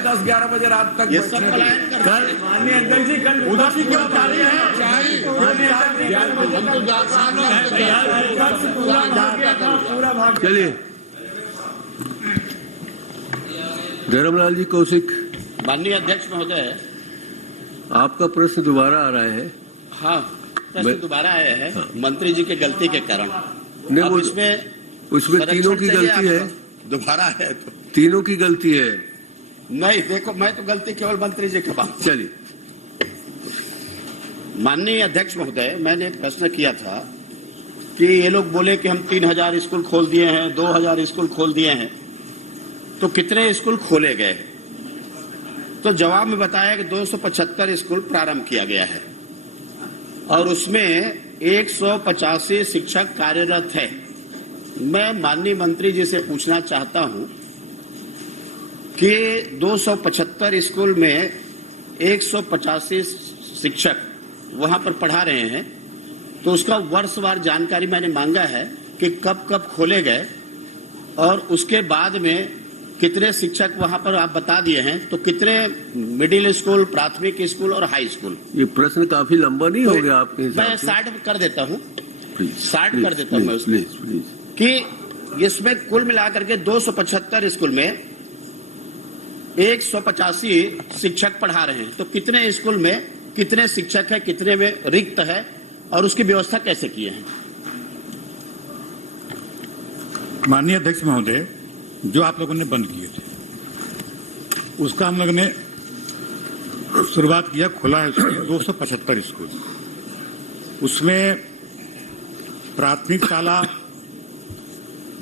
10-11 बजे रात तक ये सब पलायन कल माननीय अध्यक्ष जी कल उधर की क्यों तारीख है? चलिए धर्मलाल जी कौशिक, माननीय अध्यक्ष महोदय, आपका प्रश्न दोबारा आ रहा है। हाँ, प्रश्न दोबारा आया है। हाँ। मंत्री जी की गलती के कारण नहीं, वो उसमें तीनों की गलती है। दोबारा है तो तीनों की गलती है। नहीं, देखो मैं तो गलती केवल मंत्री जी के पास। चलिए माननीय अध्यक्ष महोदय, मैंने एक प्रश्न किया था कि ये लोग बोले कि हम 3000 स्कूल खोल दिए हैं, 2000 स्कूल खोल दिए हैं, तो कितने स्कूल खोले गए? तो जवाब में बताया कि 275 स्कूल प्रारंभ किया गया है और उसमें 185 शिक्षक कार्यरत है। मैं माननीय मंत्री जी से पूछना चाहता हूं कि 275 स्कूल में 185 शिक्षक वहां पर पढ़ा रहे हैं, तो उसका वर्षवार जानकारी मैंने मांगा है कि कब कब खोले गए और उसके बाद में कितने शिक्षक वहां पर आप बता दिए हैं, तो कितने मिडिल स्कूल, प्राथमिक स्कूल और हाई स्कूल? ये प्रश्न काफी लंबा नहीं हो गया आपके हिसाब से? मैं 60 कर देता हूं, 60 कर देता हूं मैं उसमें कि इसमें कुल मिलाकर के 275 स्कूल में 185 शिक्षक पढ़ा रहे हैं, तो कितने स्कूल में कितने शिक्षक है, कितने में रिक्त है और उसकी व्यवस्था कैसे किए हैं? माननीय अध्यक्ष महोदय, जो आप लोगों ने बंद किए थे उसका हम लोगों ने शुरुआत किया, खोला है उसमें 275 स्कूल। उसमें प्राथमिक शाला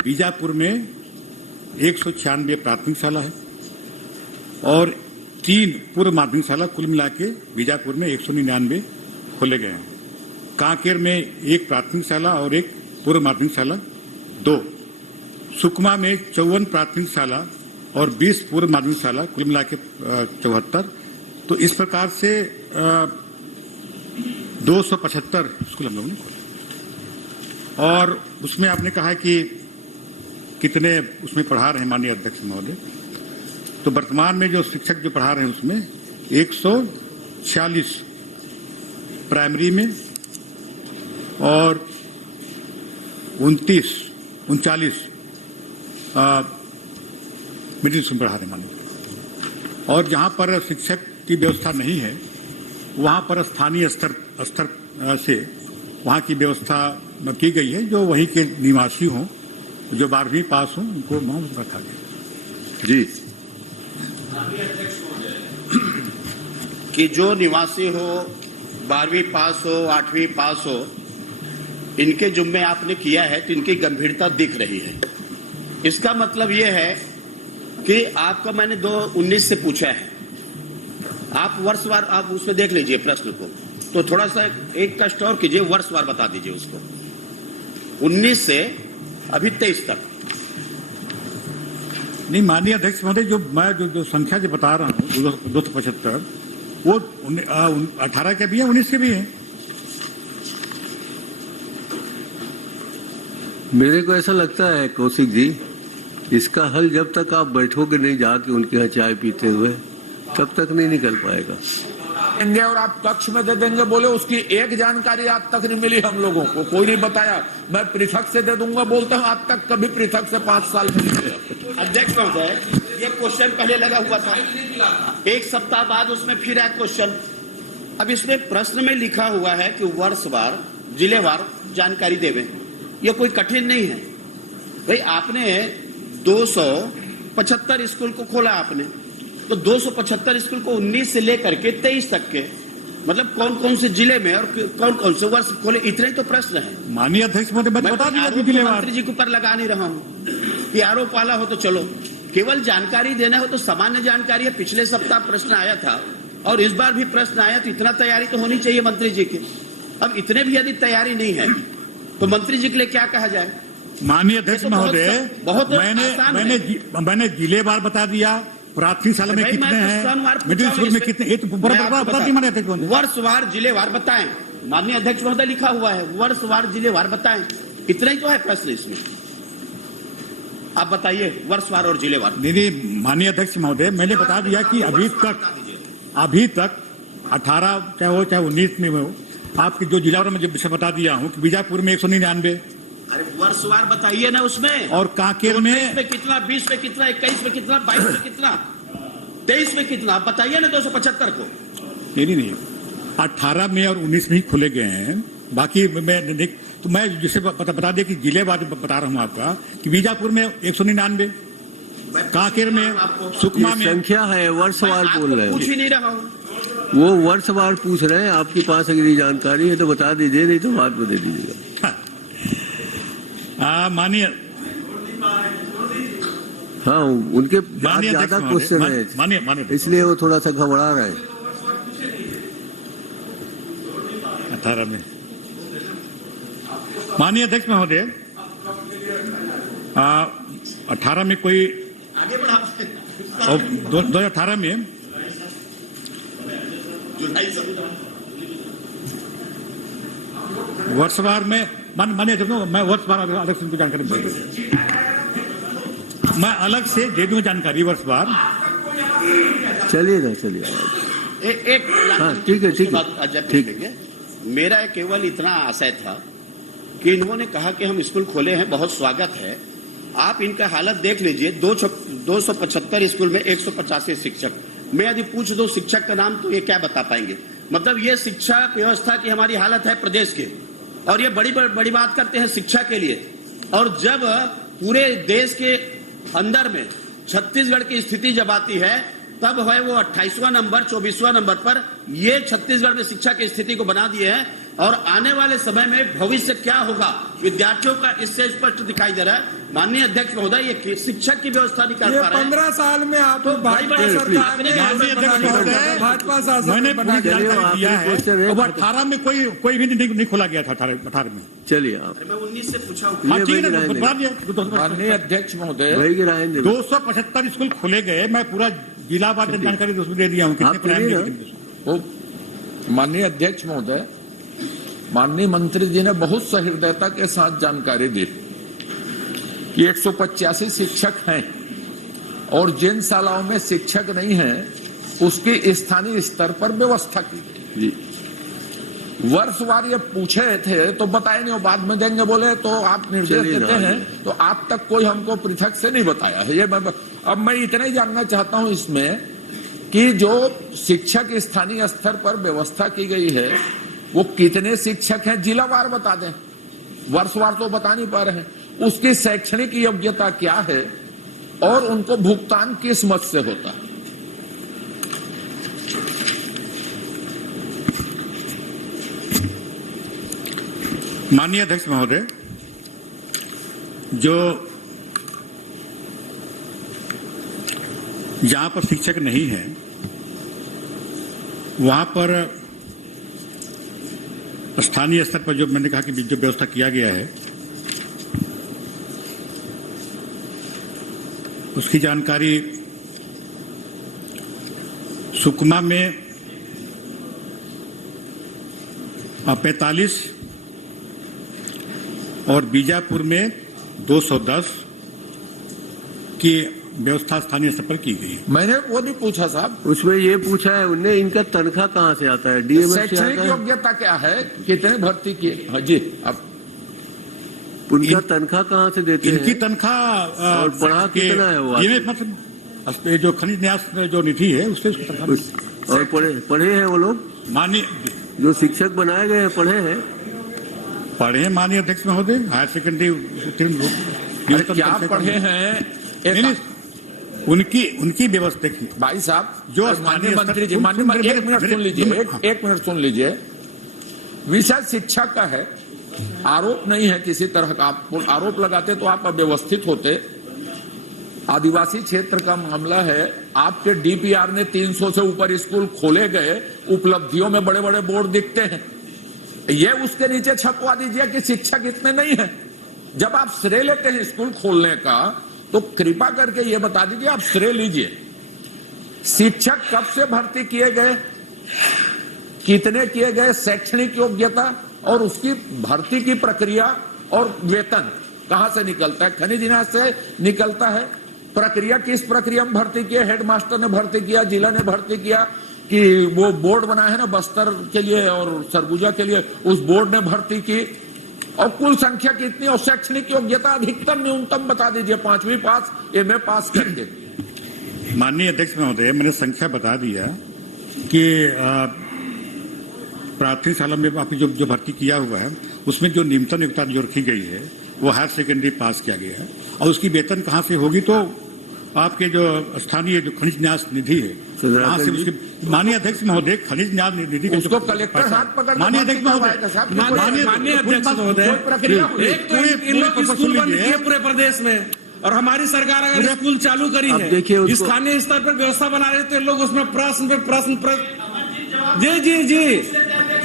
बीजापुर में 196 प्राथमिक शाला है और 3 पूर्व माध्यमिक शाला, कुल मिला के बीजापुर में 199 खोले गए हैं। कांकेर में 1 प्राथमिक शाला और 1 पूर्व माध्यमिक शाला 2, सुकमा में 54 प्राथमिक शाला और 20 पूर्व माध्यमिक शाला, कुल मिला के 74। तो इस प्रकार से 275 स्कूल हम लोगों ने खोले। और उसमें आपने कहा कि कितने उसमें पढ़ा रहे हैं माननीय अध्यक्ष महोदय, तो वर्तमान में जो शिक्षक जो पढ़ा रहे हैं उसमें 146 प्राइमरी में और 39 मिडिल स्कूल पढ़ा रहे माननीय। और जहां पर शिक्षक की व्यवस्था नहीं है वहां पर स्थानीय स्तर से वहां की व्यवस्था की गई है, जो वहीं के निवासी हों, जो 12वीं पास हों, उनको वहां रखा गया। जी, कि जो निवासी हो, 12वीं पास हो, 8वीं पास हो, इनके जुम्मे आपने किया है तो इनकी गंभीरता दिख रही है। इसका मतलब यह है कि आपका मैंने 219 से पूछा है, आप वर्षवार आप उसमें देख लीजिए प्रश्न को, तो थोड़ा सा एक कष्ट और कीजिए, वर्षवार बता दीजिए उसको। 19 से अभी 23 तक। नहीं माननीय अध्यक्ष महोदय, जो मैं जो संख्या जो बता रहा हूँ 275, वो 18 के भी है, 19 के भी है। मेरे को ऐसा लगता है कौशिक जी, इसका हल जब तक आप बैठोगे नहीं जाके उनके यहाँ चाय पीते हुए, तब तक नहीं निकल पाएगा। देंगे और आप कक्ष में दे देंगे बोले, उसकी एक जानकारी आज तक नहीं मिली हम लोगों को, कोई नहीं बताया। मैं पृथक से दे दूंगा बोलता हूँ, आज तक कभी पृथक से 5 साल में नहीं। अध्यक्ष महोदय, ये क्वेश्चन पहले लगा हुआ था, एक सप्ताह बाद उसमें फिर आया क्वेश्चन। अब इसमें प्रश्न में लिखा हुआ है कि वर्षवार, जिलेवार जानकारी देवे। ये कोई कठिन नहीं है भाई। आपने 275 स्कूल को खोला आपने, तो 275 स्कूल को 19 से लेकर के 23 तक के, मतलब कौन कौन से जिले में और कौन कौन से वर्ष खोले, इतने तो प्रश्न है। माननीय अध्यक्ष महोदय, मैं बता दिया मंत्री जी के ऊपर लगा नहीं रहा हूँ कि आरोप वाला हो तो चलो, केवल जानकारी देना हो तो सामान्य जानकारी है। पिछले सप्ताह प्रश्न आया था और इस बार भी प्रश्न आया, तो इतना तैयारी तो होनी चाहिए मंत्री जी की। अब इतने भी यदि तैयारी नहीं है तो मंत्री जी के लिए क्या कहा जाए? माननीय अध्यक्ष महोदय, मैंने जिलेवार बता दिया, प्राथमिक शाला में कितने हैं, मिडिल स्कूल में कितने, ये तो बता दी माननीय अध्यक्ष महोदय। वर्षवार जिलेवार बताएं, माननीय अध्यक्ष महोदय लिखा हुआ है, वर्षवार जिलेवार बताएं। इतना ही तो है प्रश्न इसमें। आप बताइए वर्षवार और जिलेवार। नहीं, माननीय अध्यक्ष महोदय, मैंने बता दिया कि अभी तक 18 चाहे 19 में हो, आपके जो जिला में जब बता दिया हूँ कि बीजापुर में 199, अरे वर्षवार बताइए ना उसमें, और कांकेर में कितना, 20 में कितना, 21 में कितना, 22 में कितना, 23 में कितना, आप बताइए ना 275 को। नहीं, 18 में और 19 में ही खोले गए हैं। बाकी मैं जिसे बता दिया कि जिले बाद बता रहा हूँ आपका कि बीजापुर में 199, कांकेर में, सुकमा में। संख्या है, वर्षवार बोल रहे पूछ हैं, ही नहीं रहा हूँ। वो वर्षवार पूछ रहे हैं। आपके पास अगर ये जानकारी है तो बता दीजिए, नहीं तो बाद में दे दीजिएगा। माननीय, हाँ, उनके ज्यादा क्वेश्चन है, माननीय, इसलिए वो थोड़ा सा घबरा रहे हैं। 18 में माननीय अध्यक्ष महोदय, 18 में कोई आगे बढ़ा, और 2018 में वर्षवार में माननीय मैं वर्षवार अलग से जानकारी मैं अलग से दे दूंगा जानकारी वर्षवार। चलिए एक हाँ, ठीक है। मेरा केवल इतना आशय था कि इन्होंने कहा कि हम स्कूल खोले हैं, बहुत स्वागत है। आप इनका हालत देख लीजिए, 275 स्कूल में 185 शिक्षक। मैं यदि पूछ दो शिक्षक का नाम तो ये क्या बता पाएंगे? मतलब ये शिक्षा व्यवस्था की हमारी हालत है प्रदेश के, और ये बड़ी बात करते हैं शिक्षा के लिए। और जब पूरे देश के अंदर में छत्तीसगढ़ की स्थिति जब आती है, तब है वो 28वां नंबर 24वां नंबर पर ये छत्तीसगढ़ में शिक्षा की स्थिति को बना दिए हैं। और आने वाले समय में भविष्य क्या होगा विद्यार्थियों का, इससे स्पष्ट दिखाई दे रहा है। माननीय अध्यक्ष महोदय, ये शिक्षक की व्यवस्था नहीं कर पा रहे। 15 साल में आप तो भाजपा सरकार ने भाजपा शासन मैंने बना के जानकारी दिया है। अब 18 में कोई भी नहीं खोला गया था। 18 में चलिए आप, मैं 19 से पूछा हूँ। माननीय अध्यक्ष महोदय, 275 स्कूल खोले गए। मैं पूरा जिला बात जानकारी दे दिया हूँ कितने। माननीय अध्यक्ष महोदय, माननीय मंत्री जी ने बहुत सहृदयता के साथ जानकारी दी कि 185 शिक्षक हैं, और जिन शालाओं में शिक्षक नहीं है उसकी स्थानीय स्तर पर व्यवस्था की गई। वर्षवार ये पूछे थे तो बताए नहीं, बाद में देंगे बोले तो आप निर्देश देते हैं, तो आप तक कोई हमको पृथक से नहीं बताया है। ये अब मैं इतना ही जानना चाहता हूं इसमें कि जो शिक्षक स्थानीय स्तर पर व्यवस्था की गई है वो कितने शिक्षक हैं, जिलावार बता दें। वर्षवार तो बता नहीं पा रहे हैं। उसकी शैक्षणिक योग्यता क्या है और उनको भुगतान किस मद से होता है। माननीय अध्यक्ष महोदय, जो जहां पर शिक्षक नहीं है वहां पर स्थानीय स्तर पर जो मैंने कहा कि जो व्यवस्था किया गया है उसकी जानकारी सुकमा में 45 और बीजापुर में 210 की व्यवस्था स्थानीय स्तर पर की गई। मैंने वो नहीं पूछा साहब, उसमें ये पूछा है उनने इनका तनख्वाह कहाँ से आता है, डीएमएफ से आता शैक्षणिक है, योग्यता क्या है, कितने भर्ती किए। हाँ जी, अब उनका तनख्वाह कहाँ से देते हैं, इनकी तनख्वाह और पढ़ा कितना है वो, ये मतलब जो खनिज न्यास जो निधि है उससे उसकी तनख्वाह। और पढ़े हैं वो लोग, माननीय जो शिक्षक बनाए गए हैं पढ़े हैं। पढ़े माननीय अध्यक्ष महोदय, हायर सेकेंडरी क्या पढ़े हैं, उनकी व्यवस्था देखिए भाई साहब। जो माननीय मंत्री जी, माननीय, एक मिनट सुन लीजिए, एक मिनट सुन लीजिए। विषय शिक्षा का है, आरोप नहीं है किसी तरह का। आप आरोप लगाते तो आप अव्यवस्थित होते। आदिवासी क्षेत्र का मामला है। आपके डीपीआर ने 300 से ऊपर स्कूल खोले गए, उपलब्धियों में बड़े बड़े बोर्ड दिखते हैं। ये उसके नीचे छपवा दीजिए कि शिक्षक इतने नहीं है। जब आप श्रेय लेते हैं स्कूल खोलने का तो कृपा करके ये बता दीजिए, आप श्रेय लीजिए। शिक्षक कब से भर्ती किए गए, कितने किए गए, शैक्षणिक योग्यता और उसकी भर्ती की प्रक्रिया और वेतन, कहां से निकलता है? खनिज न्यास से निकलता है। प्रक्रिया किस प्रक्रिया में भर्ती किया? हेडमास्टर ने भर्ती किया, जिला ने भर्ती किया, कि वो बोर्ड बना है ना बस्तर के लिए और सरगुजा के लिए, उस बोर्ड ने भर्ती की। और कुल संख्या कितनी? और शैक्षणिक योग्यता अधिकतम न्यूनतम बता दीजिए, 5वीं पास, MA पास करके। माननीय अध्यक्ष महोदय, मैंने संख्या बता दिया कि प्राथमिक शाला में आपकी जो भर्ती किया हुआ है उसमें जो न्यूनतम योग्यता जो रखी गई है वो हायर सेकेंडरी पास किया गया है। और उसकी वेतन कहाँ से होगी? तो आपके जो स्थानीय जो खनिज न्यास निधि है वहाँ से उसकी, माननीय अध्यक्ष महोदय, खनिज न्यास निधि का उसको कलेक्टर हाथ पकड़, माननीय अध्यक्ष महोदय, माननीय अध्यक्ष महोदय, एक तो इन लोग स्कूल बंद किए पूरे प्रदेश में, और हमारी सरकार अगर स्कूल चालू करी है, स्थानीय स्तर पर व्यवस्था बना रहे तो लोग उसमें प्रश्न पे प्रश्न जी जी जी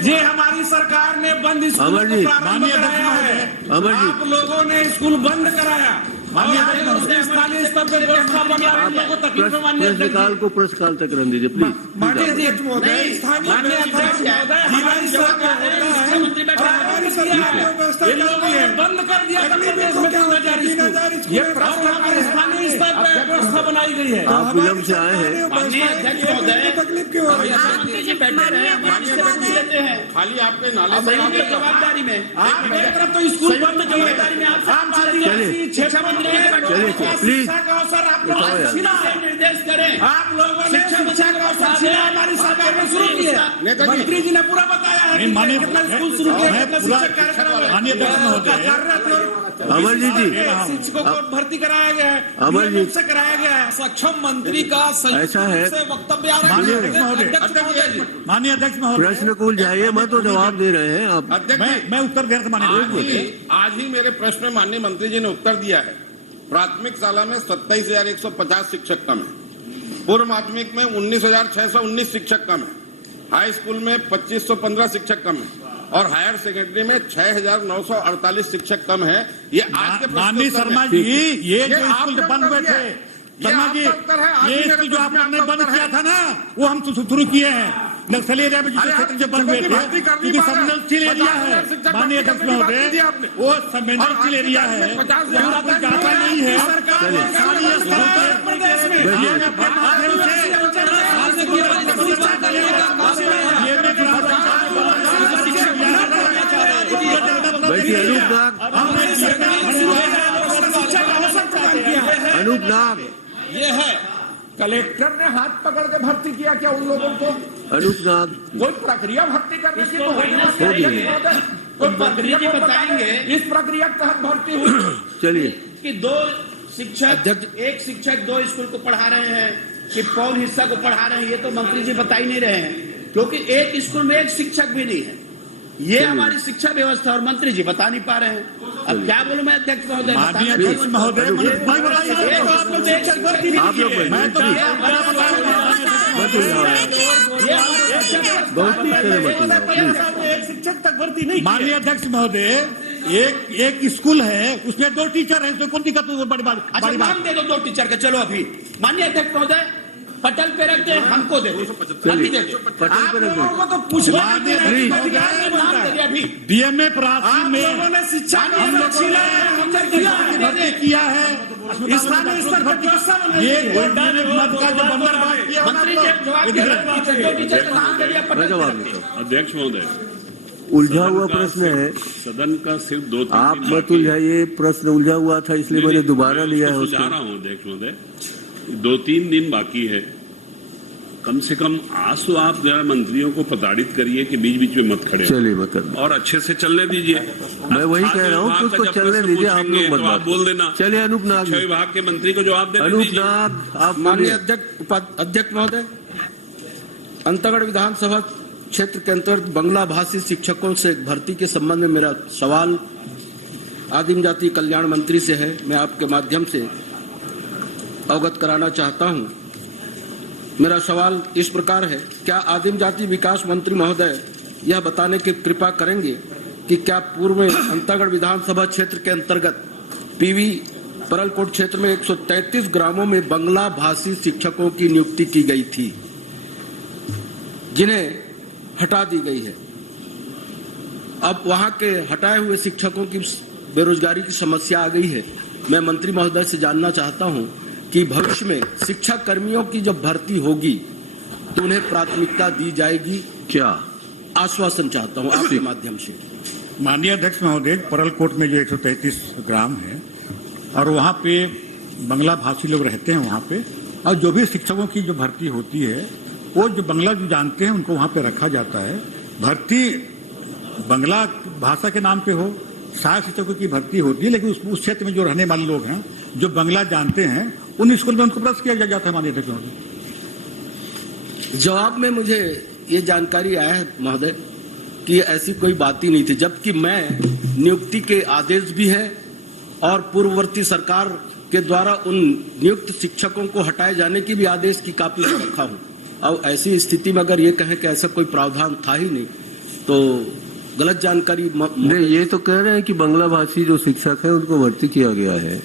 जी हमारी सरकार ने बंद स्कूल को प्रारंभ कराया है, आप लोगों ने स्कूल बंद कराया। स्थानीय स्तर पर व्यवस्था बना रहे हैं, लोगों को तकलीफ में। माननीय प्रश्नकाल को प्रश्नकाल तक रहने दीजिए प्लीज। माननीय अध्यक्ष महोदय, स्थानीय अध्यक्ष महोदय, हमारी सरकार बंद कर दिया प्रदेश में 3,000 स्कूल, ये स्थानीय स्तर पर व्यवस्था बनाई गई है। आप विलम्ब से आए हैं। माननीय अध्यक्ष महोदय, तकलीफ क्यों हो रही है? खाली आपके नाले से जवाबदारी में आप एक तरफ तो स्कूल बंद जवाबदारी में आप आदिवासी शिक्षा मंत्री प्लीज का अवसर आप लोग निर्देश करें। आप लोगों ने शिक्षा का अवसर छीना हमारी सरकार ने शुरू किया। मंत्री जी ने पूरा बताया है कि कितना स्कूल शुरू किया, कितना शिक्षक कार्यक्रम माननीय अध्यक्ष महोदय, अमरजीत जी, शिक्षकों को भर्ती कराया गया है, अमरजीत से कराया गया है। सक्षम मंत्री का ऐसा है, वक्तव्य आ रहा माननीय है। अध्यक्ष महोदय, माननीय अध्यक्ष महोदय, प्रश्न को उलझाइए मत, तो जवाब दे रहे हैं आप। मैं उत्तर दे रहा था माननीय। आज ही मेरे प्रश्न में माननीय मंत्री जी ने उत्तर दिया है। प्राथमिक शाला में 27,150 शिक्षक कम है, पूर्व माध्यमिक में 19,619 शिक्षक कम है, हाई स्कूल में 2,515 शिक्षक कम है, और हायर सेकेंडरी में 6,948 शिक्षक कम है। ये आज के माननीय शर्मा जी, ये जो स्कूल बंद हुए थे, शर्मा जी, ये स्कूल जो आपने बंद किया था ना, वो हम शुरू किए हैं। नक्सली एरिया में जिस क्षेत्र जो बंद हुए थे, क्योंकि संवेदनशील एरिया है माननीय अध्यक्ष महोदय, वो संवेदनशील एरिया है, वहाँ कोई जाता नहीं है। अनूप नाग, ये है कलेक्टर ने हाथ पकड़ के भर्ती किया क्या उन लोगों को? अनूप नाग, कोई प्रक्रिया भर्ती करने की तो होगी, कोई प्रक्रिया बताएंगे इस प्रक्रिया के तहत भर्ती हुई। चलिए कि 2 शिक्षक, एक शिक्षक 2 स्कूल को पढ़ा रहे हैं कि पौन हिस्सा को पढ़ा रहे हैं, ये तो मंत्री जी बता ही नहीं रहे हैं, क्योंकि एक स्कूल में एक शिक्षक भी नहीं है। ये हमारी शिक्षा व्यवस्था और मंत्री जी बता नहीं पा रहे हैं। अब क्या बोलूं मैं अध्यक्ष महोदय? माननीय अध्यक्ष महोदय, आप लोग एक शिक्षक तक भर्ती नहीं। माननीय अध्यक्ष महोदय, एक स्कूल है, उसमें 2 टीचर हैं, उसमें कौन दिक्कत? बड़ी बात। अच्छा, नाम दे दो 2 टीचर का। चलो अभी माननीय अध्यक्ष महोदय, पटल पे रख दे, हमको दे दो, अभी दे दो। पटल पे रख दो। को तो पूछना नाम दे दिया अभी। डीएमए प्राची में लोगों ने शिक्षा हम लोगों ने भर्ती किया है, स्थानीय स्तर पर व्यवस्था बनाई ये है। मत का जो बंदरबाज किया होना, मंत्री जी जवाब दे रहे, 2 टीचर का नाम दे दिया, मैं पटल जवाब पे देता हूँ। अध्यक्ष महोदय, उलझा हुआ प्रश्न है, सदन का सिर्फ 2-3 आप दिन मत उलझाइए। प्रश्न उलझा हुआ था इसलिए मैंने दोबारा लिया है सुझा उसको। रहा हूँ अध्यक्ष महोदय, 2-3 दिन बाकी है, कम से कम आज तो आप जरा मंत्रियों को प्रताड़ित करिए कि बीच बीच में मत खड़े हो। चलिए मत करना, और अच्छे से चलने दीजिए। मैं वही कह रहा हूँ कि उसको चलने दीजिए, आप लोग मत तो आप बोल देना। चलिए अनूप नाग, शिक्षा विभाग के मंत्री को जवाब देने अनूप दीजिए। नाग, आप माननीय बोलिए। अध्यक्ष महोदय, अंतगढ़ विधानसभा क्षेत्र के अंतर्गत बांग्ला भाषी शिक्षकों से भर्ती के संबंध में मेरा सवाल आदिम जाति कल्याण मंत्री से है। मैं आपके माध्यम से अवगत कराना चाहता हूं। मेरा सवाल इस प्रकार है, क्या आदिम जाति विकास मंत्री महोदय यह बताने की कृपा करेंगे कि क्या पूर्व में अंतगढ़ विधानसभा क्षेत्र के अंतर्गत पीवी परलकोट क्षेत्र में 133 ग्रामों में बांग्ला भाषी शिक्षकों की नियुक्ति की गई थी, जिन्हें हटा दी गई है। अब वहां के हटाए हुए शिक्षकों की बेरोजगारी की समस्या आ गई है। मैं मंत्री महोदय से जानना चाहता हूं कि भविष्य में शिक्षा कर्मियों की जब भर्ती होगी तो उन्हें प्राथमिकता दी जाएगी क्या? आश्वासन चाहता हूं आपके माध्यम से। माननीय अध्यक्ष महोदय, परलकोट में जो 133 ग्राम है और वहाँ पे बंगला भाषी लोग रहते हैं वहाँ पे, और जो भी शिक्षकों की जो भर्ती होती है वो जो बंगला जो जानते हैं उनको वहाँ पे रखा जाता है। भर्ती बंगला भाषा के नाम पे हो, सहायक शिक्षकों की भर्ती होती है, लेकिन उस क्षेत्र में जो रहने वाले लोग हैं जो बंगला जानते हैं उन स्कूल में उनको प्रवेश किया जाता है। माननीय अध्यक्ष महोदय, जवाब में मुझे ये जानकारी आया है महोदय कि ऐसी कोई बात ही नहीं थी, जबकि मैं नियुक्ति के आदेश भी है और पूर्ववर्ती सरकार के द्वारा उन नियुक्त शिक्षकों को हटाए जाने की भी आदेश की कॉपी रखा हूं। अब ऐसी स्थिति में अगर ये कहें कि ऐसा कोई प्रावधान था ही नहीं तो गलत जानकारी। नहीं, ये तो कह रहे हैं कि बांग्ला भाषी जो शिक्षक हैं उनको भर्ती किया गया है,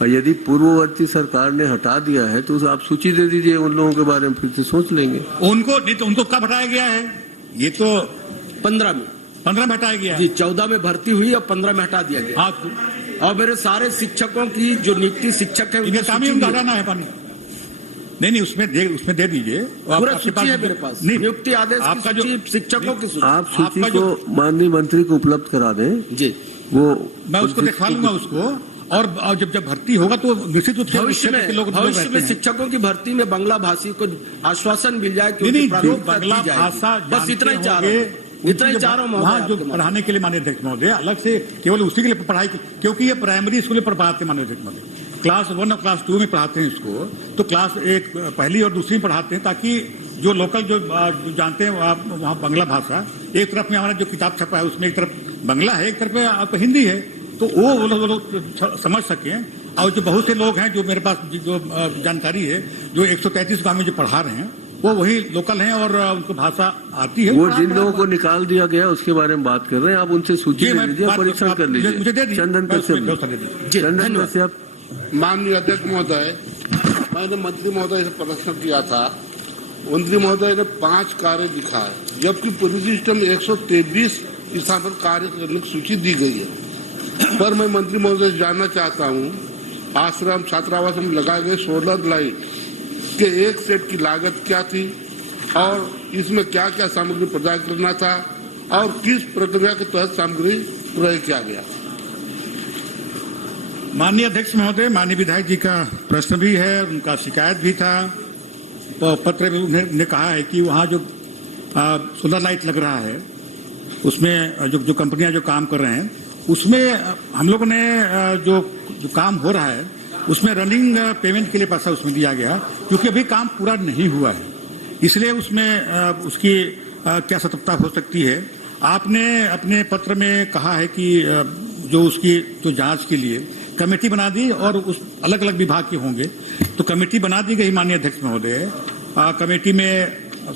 और यदि पूर्ववर्ती सरकार ने हटा दिया है तो आप सूची दे दीजिए, उन लोगों के बारे में फिर से सोच लेंगे। उनको नहीं तो उनको कब हटाया गया है? ये तो 15 में हटाया गया जी। 14 में भर्ती हुई और 15 में हटा दिया गया। और मेरे सारे शिक्षकों की जो नियुक्ति शिक्षक है उनका हटाना है पानी। नहीं, उसमें दे दीजिए। पूरा सूची है मेरे पास, नियुक्ति आदेश आपका जो शिक्षकों की सूची। आप सूची को माननीय मंत्री को उपलब्ध करा दें जी, वो मैं उसको दिखा लूंगा उसको। और जब भर्ती होगा तो निश्चित रूप से भविष्य में शिक्षकों की भर्ती में बांग्ला भाषी को आश्वासन मिल जाए कि बांग्ला भाषा बस इतना ही चाह रहा हूँ। वहाँ जो पढ़ाने के लिए माननीय अध्यक्ष महोदय अलग से केवल उसी के लिए पढ़ाई, क्योंकि ये प्राइमरी स्कूल में पढ़ाते हैं माननीय अध्यक्ष महोदय। क्लास 1 और क्लास 2 में पढ़ाते हैं इसको, तो क्लास 1 पहली और दूसरी में पढ़ाते हैं, ताकि जो लोकल जो जानते हैं वहाँ बांग्ला भाषा, एक तरफ में हमारा जो किताब छपा है उसमें एक तरफ बांग्ला है, एक तरफ हिंदी है, तो वो लोग समझ सकें। और जो बहुत से लोग हैं जो मेरे पास जो जानकारी है, जो 133 गाँव में जो पढ़ा रहे हैं वो वही लोकल हैं और उनको भाषा आती है। वो जिन लोगों को निकाल दिया गया उसके बारे में बात कर रहे हैं, आप उनसे सूची ले लीजिए, परीक्षण कर लीजिए। चंदन कश्यप। माननीय अध्यक्ष महोदय, मैंने मंत्री महोदय से प्रश्न किया था, मंत्री महोदय ने 5 कार्य दिखाए, जबकि पूर्व सिस्टम में 123 स्थान पर कार्य करने की सूची दी गई है। पर मैं मंत्री महोदय से जानना चाहता हूँ, आश्रम छात्रावास में लगाए गए सोलर लाइट के एक सेट की लागत क्या थी और इसमें क्या क्या सामग्री प्रदान करना था और किस प्रक्रिया के तहत सामग्री प्रयोग किया गया? माननीय अध्यक्ष महोदय, माननीय विधायक जी का प्रश्न भी है, उनका शिकायत भी था। पत्र में उन्होंने कहा है कि वहाँ जो सोलर लाइट लग रहा है उसमें जो कंपनियां जो काम कर रहे हैं उसमें हम लोगों ने जो काम हो रहा है उसमें रनिंग पेमेंट के लिए पैसा उसमें दिया गया, क्योंकि अभी काम पूरा नहीं हुआ है, इसलिए उसमें उसकी क्या सत्यता हो सकती है। आपने अपने पत्र में कहा है कि जो उसकी जो जांच के लिए कमेटी बना दी और उस अलग अलग विभाग के होंगे, तो कमेटी बना दी गई माननीय अध्यक्ष महोदय। कमेटी में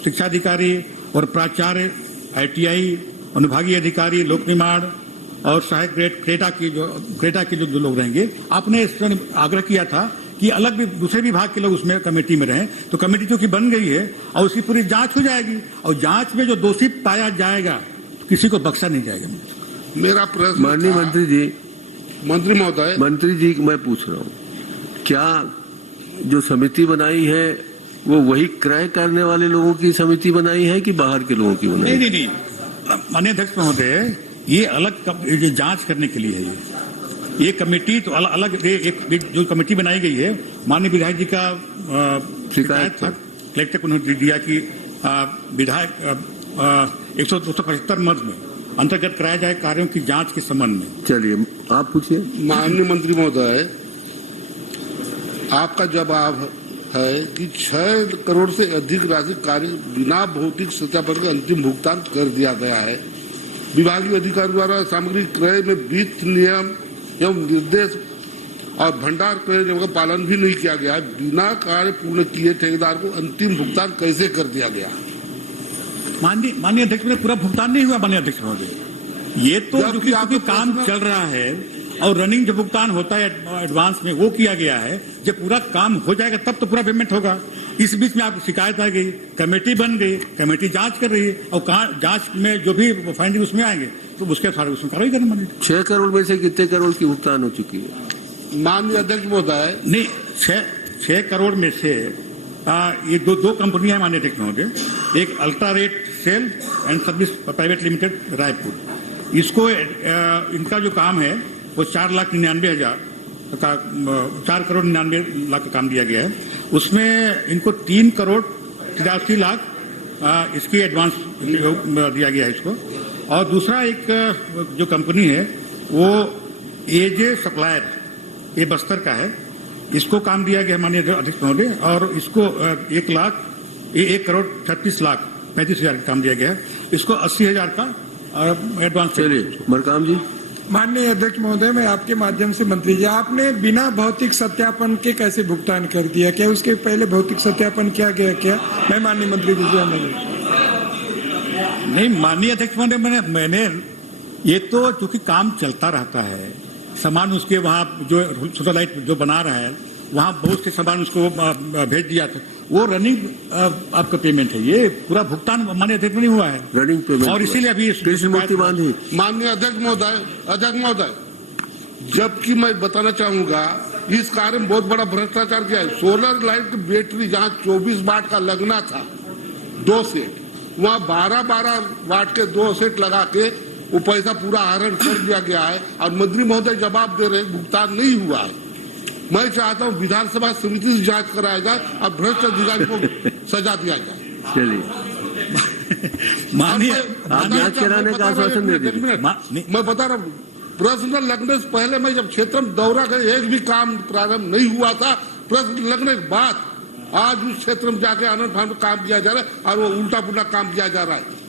शिक्षा अधिकारी और प्राचार्य, ITI, अनुभागीय अधिकारी, लोक निर्माण और सहायक क्रेटा के जो लोग रहेंगे। आपने इस आग्रह किया था कि अलग भी दूसरे विभाग के लोग उसमें कमेटी में रहें, तो कमेटी चूंकि बन गई है और उसकी पूरी जांच हो जाएगी और जांच में जो दोषी पाया जाएगा तो किसी को बख्शा नहीं जाएगा। मेरा प्रश्न माननीय मंत्री जी, मंत्री जी मैं पूछ रहा हूँ, क्या जो समिति बनाई है वो वही क्रय करने वाले लोगों की समिति बनाई है कि बाहर के लोगों की बनाई? नहीं, माननीय अध्यक्ष महोदय, ये अलग ये जांच करने के लिए है। ये कमेटी तो अलग एक जो कमेटी बनाई गई है, माननीय विधायक जी का शिकायत था, कलेक्टर को उन्होंने दिया कि विधायक 275 मद में अंतर्गत कराए जाए कार्यों की जांच के संबंध में। चलिए आप पूछिए। माननीय मंत्री महोदय, आपका जवाब है कि 6 करोड़ से अधिक राशि कार्य बिना भौतिक सत्यापन का अंतिम भुगतान कर दिया गया है। विभागीय अधिकारी द्वारा सामग्री क्रय में वित्त नियम एवं निर्देश और भंडार क्रय नियम का पालन भी नहीं किया गया। बिना कार्य पूर्ण किए ठेकेदार को अंतिम भुगतान कैसे कर दिया गया? माननीय अध्यक्ष में पूरा भुगतान नहीं हुआ माननीय अध्यक्ष महोदय। ये तो क्योंकि काम चल रहा है और रनिंग जो भुगतान होता है एडवांस में वो किया गया है। जब पूरा काम हो जाएगा तब तो पूरा पेमेंट होगा। इस बीच में आपकी शिकायत आ गई, कमेटी बन गई, कमेटी जांच कर रही है और जांच में जो भी फाइंडिंग उसमें आएंगे तो उसके सारे उसमें कार्रवाई करें माननीय। 6 करोड़ में से कितने करोड़ की भुगतान हो चुकी है? माननीय अध्यक्ष महोदय, नहीं, 6 करोड़ में से ये दो कंपनियां माननीय अध्यक्ष महोदय, एक ultra rate sale and service private limited Raipur, इसको इनका जो काम है वो 4,99,000 का 4 करोड़ 99 लाख का काम दिया गया है। उसमें इनको 3 करोड़ 83 लाख इसकी एडवांस दिया गया है इसको। और दूसरा एक जो कंपनी है वो एजे सप्लायर, ये बस्तर का है, इसको काम दिया गया माननीय अध्यक्ष महोदय, और इसको 1 करोड़ 36 लाख 35,000 का काम दिया गया है। इसको 80,000 का एडवांस। चलिए मरकाम जी। माननीय अध्यक्ष महोदय, मैं आपके माध्यम से मंत्री जी, आपने बिना भौतिक सत्यापन के कैसे भुगतान कर दिया? क्या उसके पहले भौतिक सत्यापन किया गया क्या? मैं माननीय मंत्री जी से नहीं, माननीय अध्यक्ष महोदय, मैंने ये तो चूंकि काम चलता रहता है, सामान उसके वहाँ जो सोलर जो बना रहा है वहाँ बहुत से सामान उसको भेज दिया था, वो रनिंग आपका पेमेंट है, ये पूरा भुगतान माननीय अध्यक्ष नहीं हुआ है, रनिंग पेमेंट, और इसीलिए अभी कृष्णमूर्ति बांधी। माननीय अध्यक्ष महोदय, जबकि मैं बताना चाहूंगा इस कार्य में बहुत बड़ा भ्रष्टाचार किया है। सोलर लाइट की बैटरी जहाँ 24 वाट का लगना था 2 सेट, वहाँ 12 वाट के 2 सेट लगा के वो पैसा पूरा आहरण कर दिया गया है, और मंत्री महोदय जवाब दे रहे भुगतान नहीं हुआ है। मैं चाहता हूँ विधानसभा समिति से जांच कराया जाए और भ्रष्ट अधिकारी को सजा दिया जाए। चलिए माननीय कराने का आश्वासन दे दीजिए। मैं बता रहा हूँ, प्रश्न लगने से पहले मैं जब क्षेत्र में दौरा कर एक भी काम प्रारंभ नहीं हुआ था, प्रश्न लगने के बाद आज उस क्षेत्र में जाके आनंद फानंद काम किया जा रहा है, और वो उल्टा पुल्टा काम किया जा रहा है।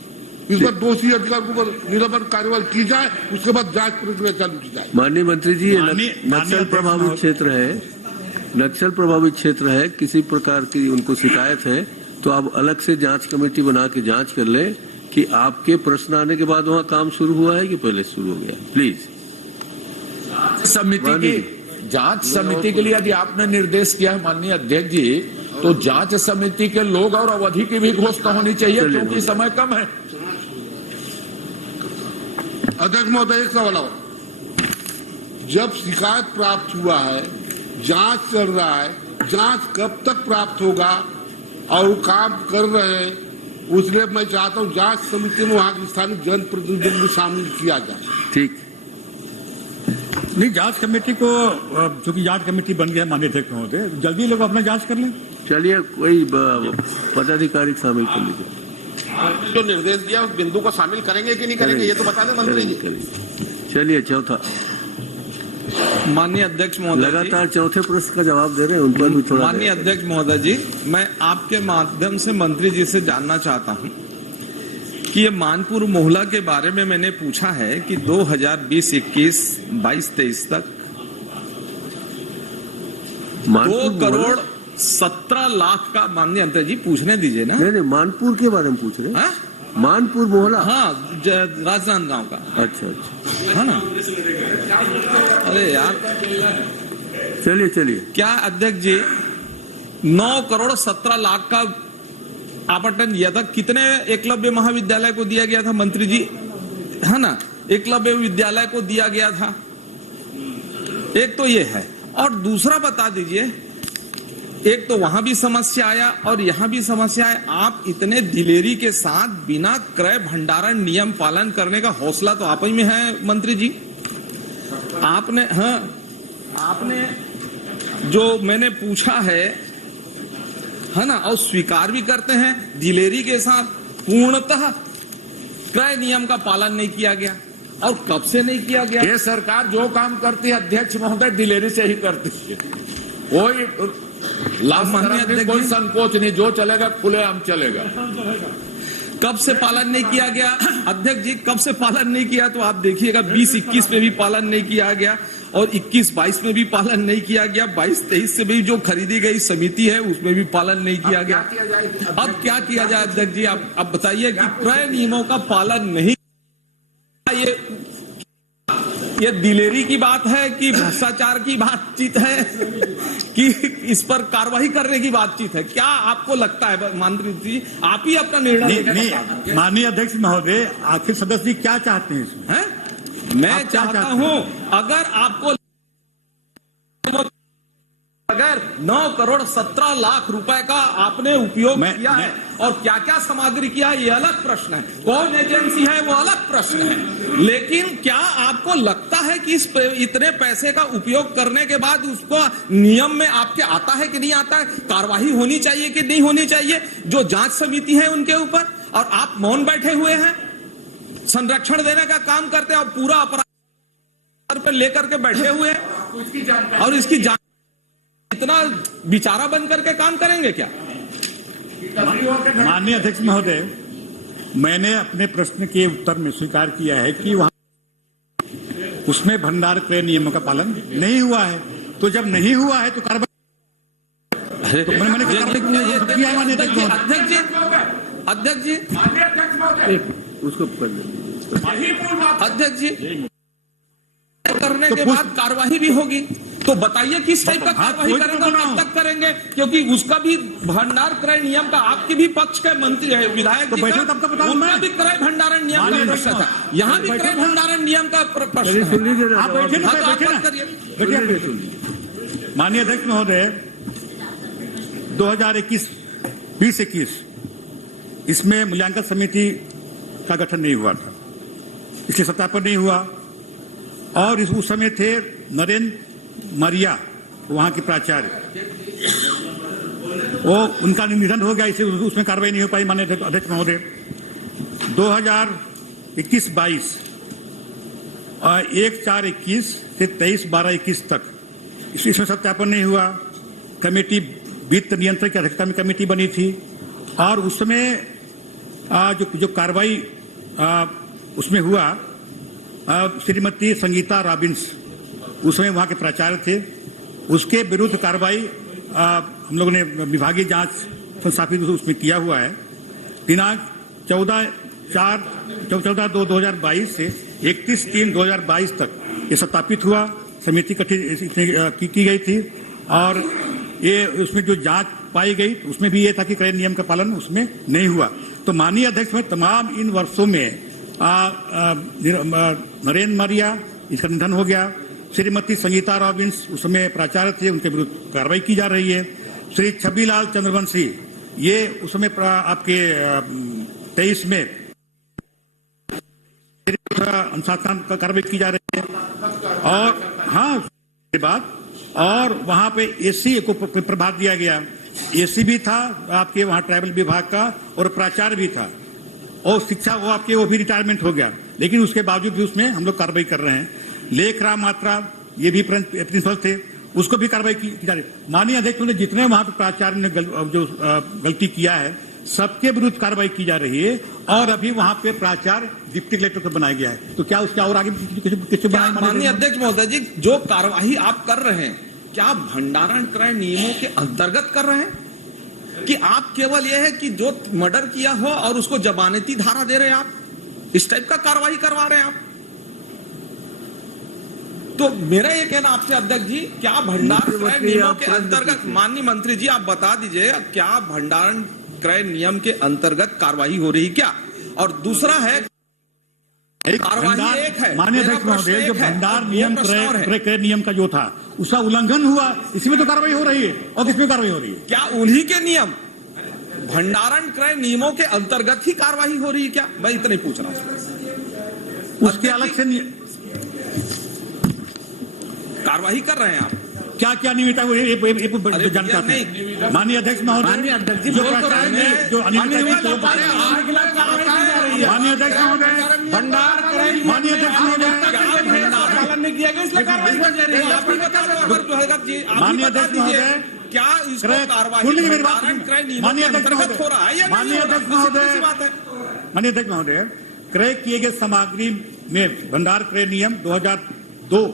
इस पर दोषी अधिकारी पर निलंबन कार्रवाई की जाए, उसके बाद जांच प्रक्रिया चालू की जाए। माननीय मंत्री जी, ये नक्सल प्रभावित क्षेत्र है, नक्सल प्रभावित क्षेत्र है, किसी प्रकार की उनको शिकायत है तो आप अलग से जांच कमेटी बना के जांच कर ले कि आपके प्रश्न आने के बाद वहाँ काम शुरू हुआ है कि पहले शुरू हो गया। प्लीज समिति की जांच समिति के लिए यदि आपने निर्देश किया है माननीय अध्यक्ष जी, तो जांच समिति के लोग और अवधि की भी घोषणा होनी चाहिए, क्योंकि समय कम है। अध्यक्ष महोदय, एक सवाल और, जब शिकायत प्राप्त हुआ है, जांच चल रहा है, जांच कब तक प्राप्त होगा और वो काम कर रहे हैं, उसलिए मैं चाहता हूं जांच समिति में वहां की स्थानीय जनप्रतिनिधियों को शामिल किया जाए। ठीक नहीं, जांच कमेटी को, चूंकि जांच कमेटी बन गया माननीय अध्यक्ष महोदय, जल्दी लोग अपना जांच कर लें। चलिए कोई पदाधिकारी शामिल कर लीजिए। जो निर्देश दिया उस बिंदु को शामिल करेंगे कि नहीं करेंगे, ये तो बता दें मंत्री जी। चलिए चौथा। माननीय अध्यक्ष महोदय, लगातार चौथे प्रश्न का जवाब दे रहे हैं, उन पर भी थोड़ा। माननीय अध्यक्ष महोदय जी, मैं आपके माध्यम से मंत्री जी से जानना चाहता हूं कि ये मानपुर मोहल्ला के बारे में मैंने पूछा है कि 2020-21, 22-23 तक 2 करोड़ 17 लाख का, माननीय अध्यक्ष जी पूछने दीजिए ना। नहीं, मानपुर के बारे में पूछ रहे हैं। मानपुर मोहल्ला, हाँ, राजनांदगांव का। अच्छा, है ना। अरे यार, चलिए क्या अध्यक्ष जी 9 करोड़ 17 लाख का आवंटन दिया था? कितने एकलव्य महाविद्यालय को दिया गया था मंत्री जी? है ना, एकलव्य विद्यालय को दिया गया था। एक तो ये है, और दूसरा बता दीजिए, एक तो वहां भी समस्या आया और यहां भी समस्या है। आप इतने दिलेरी के साथ बिना क्रय भंडारण नियम पालन करने का हौसला तो आप ही में है मंत्री जी। आपने जो मैंने पूछा है ना, और स्वीकार भी करते हैं, दिलेरी के साथ पूर्णतः क्रय नियम का पालन नहीं किया गया। और कब से नहीं किया गया? ये सरकार जो काम करती है अध्यक्ष महोदय दिलेरी से ही करती है, कोई कोई संकोच नहीं, जो चलेगा खुलेआम चलेगा। कब से पालन नहीं किया गया अध्यक्ष जी? कब से पालन नहीं किया? तो आप देखिएगा 20-21 में भी पालन नहीं किया गया, और 21-22 में भी पालन नहीं किया गया, 22-23 से भी जो खरीदी गई समिति है उसमें भी पालन नहीं किया गया। अब क्या किया जाए अध्यक्ष जी? आप बताइए कि क्रय नियमों का पालन नहीं, ये ये दिलेरी की बात है कि भ्रष्टाचार की बातचीत है कि इस पर कार्रवाई करने की बातचीत है? क्या आपको लगता है मंत्री जी, आप ही अपना निर्णय नहीं, माननीय अध्यक्ष महोदय, आखिर सदस्य जी क्या चाहते हैं इसमें? है? मैं चाहता हूं अगर आपको अगर 9 करोड़ 17 लाख रुपए का आपने उपयोग किया है और क्या क्या सामग्री किया है, ये अलग प्रश्न है। कौन एजेंसी है वो अलग प्रश्न है। लेकिन क्या आपको लगता है कि इस इतने पैसे का उपयोग करने के बाद उसको नियम में आपके आता है कि नहीं आता है? कार्रवाई होनी चाहिए कि नहीं होनी चाहिए? जो जांच समिति है उनके ऊपर, और आप मौन बैठे हुए हैं, संरक्षण देने का काम करते हैं और पूरा अपराध पर लेकर के बैठे हुए हैं, और इसकी जांच इतना बिचारा बन करके काम करेंगे क्या? माननीय अध्यक्ष महोदय, मैंने अपने प्रश्न के उत्तर में स्वीकार किया है कि वहां उसमें भंडार क्रय नियमों का पालन नहीं हुआ है। तो जब नहीं हुआ है तो कार्रवाई तो मैंने किया है। माननीय अध्यक्ष जी उसको कर अध्यक्ष जी, करने के बाद कार्रवाई भी होगी, तो बताइए किस टाइप का कार्रवाई करेंगे, कब तक करेंगे? क्योंकि उसका भी भंडार क्रय नियम का, आपके भी पक्ष के मंत्री है, विधायक तो बैठे तब तो बताऊं, उनका भी क्रय भंडारण नियम का प्रश्न था, यहाँ भी क्रय भंडारण नियम का प्रश्न है। माननीय अध्यक्ष महोदय, 2021 इसमें मूल्यांकन समिति का गठन नहीं हुआ था, इसलिए सत्यापन नहीं हुआ। और उस समय थे नरेंद्र मरिया, वहां के प्राचार्य, वो उनका निधन हो गया, इसलिए उसमें कार्रवाई नहीं हो पाई। माननीय अध्यक्ष महोदय, 2021-22 1/4/21 से 23/12/21 तक इसमें सत्यापन नहीं हुआ। कमेटी वित्त नियंत्रण की अध्यक्षता में कमेटी बनी थी, और उस समय जो कार्रवाई उसमें हुआ, श्रीमती संगीता रॉबिन्स उस समय वहां के प्राचार्य थे, उसके विरुद्ध कार्रवाई हम लोगों ने विभागीय जांच संस्थापित उसमें किया हुआ है। दिनांक 14/2/2022 से 31/3/2022 तक ये सत्यापित हुआ, समिति गठित की गई थी, और ये उसमें जो जांच पाई गई उसमें भी ये था कि क्रय नियम का पालन उसमें नहीं हुआ। तो माननीय अध्यक्ष में तमाम इन वर्षों में नरेंद्र मरिया, इसका निधन हो गया। श्रीमती संगीता रॉबिन्स उस समय प्राचार्य थे, उनके विरुद्ध कार्रवाई की जा रही है। श्री छब्बीलाल चंद्रवंशी, ये उस समय आपके 23 में अनुशासन का कार्रवाई की जा रही है। और हाँ, के बाद और वहां पे एससी को प्रभार दिया गया, एससी भी था आपके वहां ट्राइबल विभाग का, और प्राचार्य भी था, और शिक्षा वो भी रिटायरमेंट हो गया, लेकिन उसके बावजूद भी उसमें हम लोग कार्रवाई कर रहे हैं। लेख राम मात्रा, ये भी प्रिंसिपल थे, उसको भी कार्रवाई की जा रही है। माननीय अध्यक्ष ने जितने वहां पर प्राचार्य ने गलती किया है, सबके विरुद्ध कार्रवाई की जा रही है, और अभी वहां पे प्राचार्य डिप्टी कलेक्टर को बनाया गया है। तो क्या उसके और आगे किसी माननीय अध्यक्ष महोदय जी, जो कार्रवाई आप कर रहे हैं, क्या भंडारण क्रय नियमों के अंतर्गत कर रहे हैं, कि आप केवल यह है कि जो मर्डर किया हो और उसको जमानती धारा दे रहे हैं, आप इस टाइप का कार्रवाई करवा रहे हैं आप? तो मेरा ये कहना आपसे अध्यक्ष जी, क्या भंडारण क्रय नियमों के अंतर्गत, माननीय मंत्री जी आप बता दीजिए, क्या भंडारण क्रय नियम के अंतर्गत कार्रवाई हो रही क्या? और दूसरा है, कार्रवाई एक है, माननीय अध्यक्ष महोदय, जो भंडार नियम क्रय नियम का जो था उसका उल्लंघन हुआ, इसमें तो कार्रवाई हो रही है। और किसमें कार्रवाई हो रही है? क्या उन्हीं के नियम भंडारण क्रय नियमों के अंतर्गत ही कार्रवाई हो रही है क्या? मैं इतना ही पूछ रहा हूं। उसके अलग से कार्रवाई कर रहे हैं आप? क्या क्या नियमित है जानकारी नहीं। माननीय अध्यक्ष महोदय, माननीय अध्यक्ष भंडार माननीय अध्यक्ष माननीय अध्यक्ष महोदय, क्या इसको कार्रवाई माननीय अध्यक्ष महोदय, क्रय किए गए सामग्री में भंडार क्रय नियम 2002